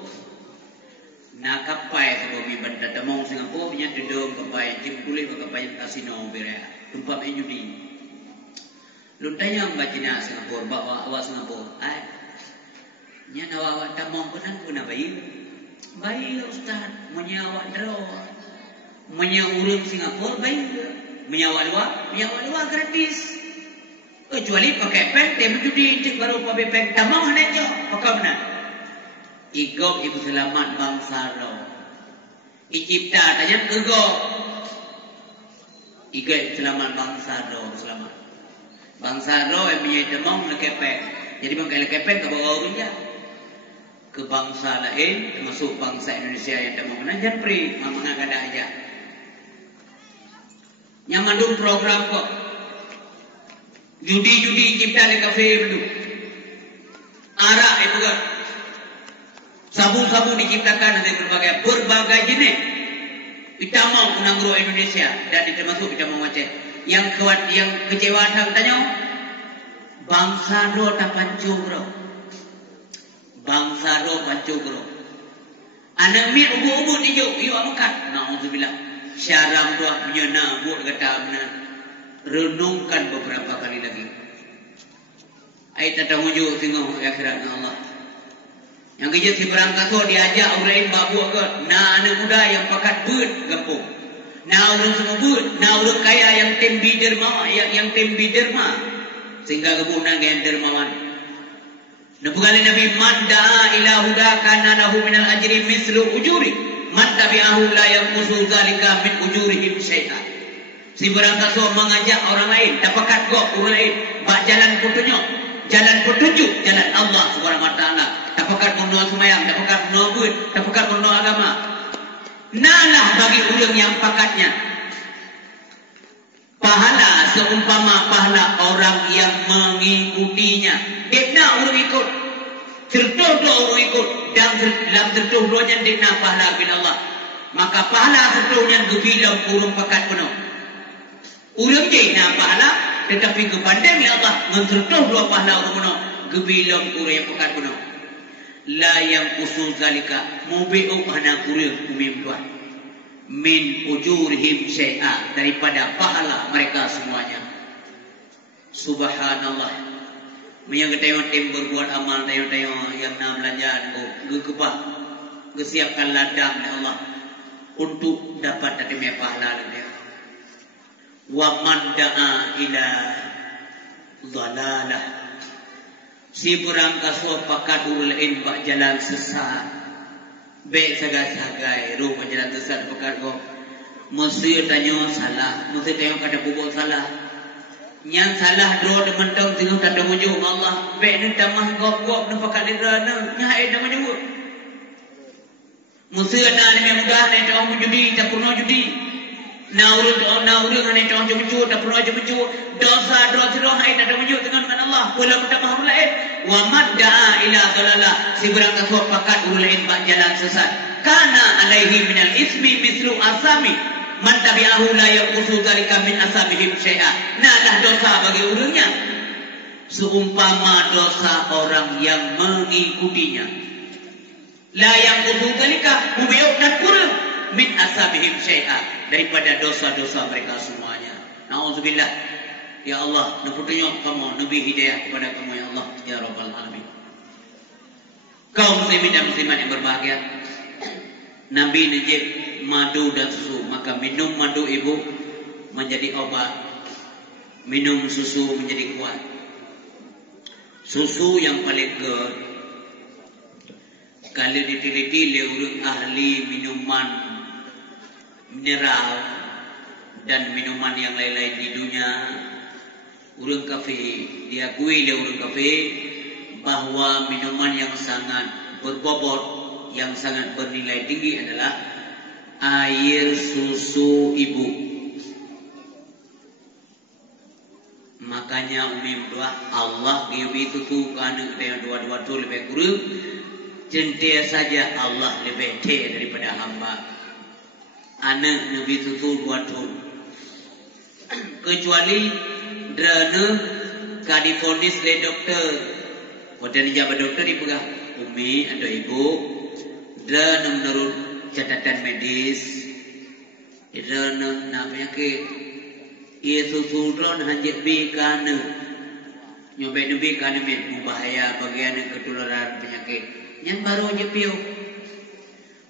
nak kapai sebab bandar tamong Singapura punya dedong kapai tim kulit kapai kasino berea tempat judi. Luntayang bacina Singapura bawa awak Singapura. Nya awak tamong kunang kuna bayi. Bayi ustaz menyawak draw. Menyawurung Singapura bayi. Menyawak luar gratis. Kecuali pakai pen tem judi cik baru pakai pen tamong hanejo pakai benar. Igok ibu selamat bangsa ro. Icipta tanya kego. Igok selamat bangsa ro selamat. Bangsa ro yang punya demong lekepek. Jadi bangkai lekepek ke bawah dia. Ke bangsa lain termasuk bangsa Indonesia yang demong mana janpri mana kada aja. Nyamandung program kok. Judi cipta le kafe dulu. Arak itu kan. Sabu-sabu diciptakan dari berbagai jenis. Kita mau menangguru Indonesia dan termasuk kita mau Aceh. Yang kecewa tanya bangsa ro tak pancuro. Bangsa ro pancuro. Anak mi ubu-ubu dijuk yo angkat. Nauzubillah. Syaram doa menyena buat kata benar. Renungkan beberapa kali lagi. Ayat tentang wujud tengok akhirat Allah. Yang kerja si berangkaso diajak orang babu ke. Nah anak muda yang pakat buat gempung. Nah orang semua buat. Nah orang kaya yang tembi derma. Yang tembi derma. Sehingga kebunan yang dermawan. Nabi Nabi man da'a ila huda kana lahu minal ajri mislu ujuri. Man tabi'ahu la yanqusu zalika min ujurihim syai'an. Si berangkaso mengajak orang lain. Tak pakat kok orang lain. Bak jalan petunjuk. Jalan petunjuk. Jalan Allah Subhanahu wa ta'ala. Tak pakat mengenal semayang, tak pakat mengenal buat, tak pakat mengenal agama. Nalah bagi orang yang pakatnya. Pahala seumpama pahala orang yang mengikutinya. Dia orang ikut. Tertuduh orang ikut. Dalam tertuduhnya dia pahala bin Allah. maka pahala seterusnya gebilang kurung pakat penuh. Urang je na pahala, tetapi kebanding ya Allah mensertuh dua pahala urang penuh, gebilang kurung pakat penuh. La yang usul zalika mubi'u hana kurung umim tuan. Min ujurihim syai'a, daripada pahala mereka semuanya. Subhanallah. Yang kita tim berbuat amal, tengok yang nak belanjaan go gebah, siapkan ladang ya Allah untuk dapat dari pahala dia. Wa man da'a ila dhalalah, si berang kasuh pakadul in bak jalan sesat, baik sagai-sagai ruh jalan sesat pakad go, mesti tanya salah, mesti tengok kada bubuk salah. Yang salah dua de mentang tengok tak ada maju Allah. Baik ni tamah gop-gop ni pakat lidrana. Nyai dah maju. Musa na ni mudah ni tong judi tak pernah judi. Naurun ni tong judi tak pernah judi. Dosa hai tak ada maju dengan Allah. Pula tamah lain. Wa madda ila dalala. Si berang kasuh pakat ulain bak jalan sesat. Kana alaihi minal ismi mislu asami. Man tabi'ahu la yaqusu dzalika min asabihim syai'a. Nah dosa bagi orangnya seumpama dosa orang yang mengikutinya. La yaqusu dzalika mubi'u nakur min asabihim syai'a, daripada dosa-dosa mereka semuanya. Nauzubillah. Ya Allah, naputunyo kamu nabi hidayah kepada kamu ya Allah ya rabbal alamin. Kaum muslimin dan muslimat yang berbahagia, Nabi najib madu dan susu, maka minum madu ibu menjadi obat, minum susu menjadi kuat. Susu yang paling good kalau diteliti oleh orang ahli minuman mineral dan minuman yang lain-lain di dunia, orang kafe diakui oleh orang kafe bahawa minuman yang sangat berbobot, yang sangat bernilai tinggi adalah air susu ibu. Makanya umim doa Allah gibi susu kerana kita dua-dua tu lebih kurang. Centia saja Allah lebih te daripada hamba. Anak Nabi susu dua tu. Kecuali drana kadifonis le doktor. Hotel jabat doktor dipegang. Umi atau ibu drana menurut catatan medis, drana nak penyakit. Ia susu drana hanjit bi kerana nyobek nabi kerana membahaya bagian ketularan penyakit. Yang baru je piu.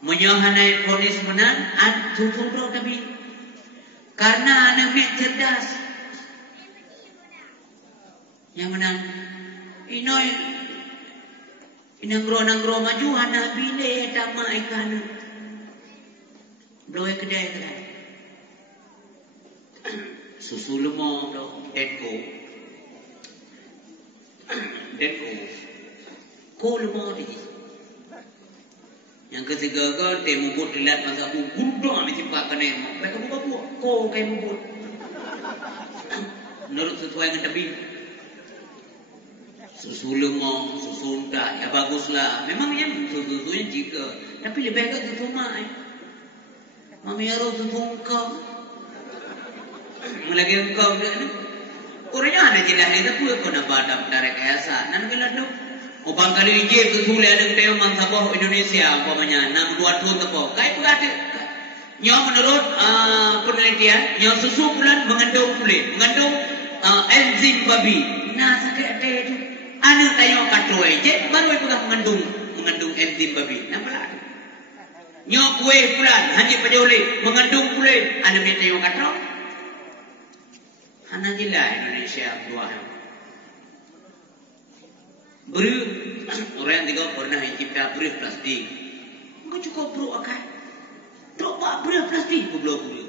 Menyohanai ponis menan ad susu drana tapi karena anak cerdas. Yang menang inoi inanggro maju anak bile tama ikan bloi kedai susu lemong do denko ko lemong di. Yang ketiga kan temu bud lihat masa aku gudang ni cepat kena mereka buka ko kai bud menurut sesuai dengan Nabi. Susu lemong, susu unta, ya baguslah. Memangnya susunya jika, tapi lebih agak susu mak. Mami aru susu engkau. Lagi engkau dia ni. Orangnya ada jelah ni tapi aku nak badam dari kayasa. Nan bila tu, obang kali je susu le ada kita yang sabah Indonesia, umpamanya 6 2 tahun tepo. Kai berada. Nyo menurut penelitian, nyo susu bulan mengandung enzim babi. Nah sakit ada tu. Anak tayo katoi je baru itu dah mengandung enzim babi. Nampak? Nyok kue pulan hanya pajoleh mengandung kulit anak dia tayo katoi. Hana gila Indonesia dua. Beri orang yang tiga pernah cipta beri plastik. Enggak cukup bro akan. Coba beri plastik belum.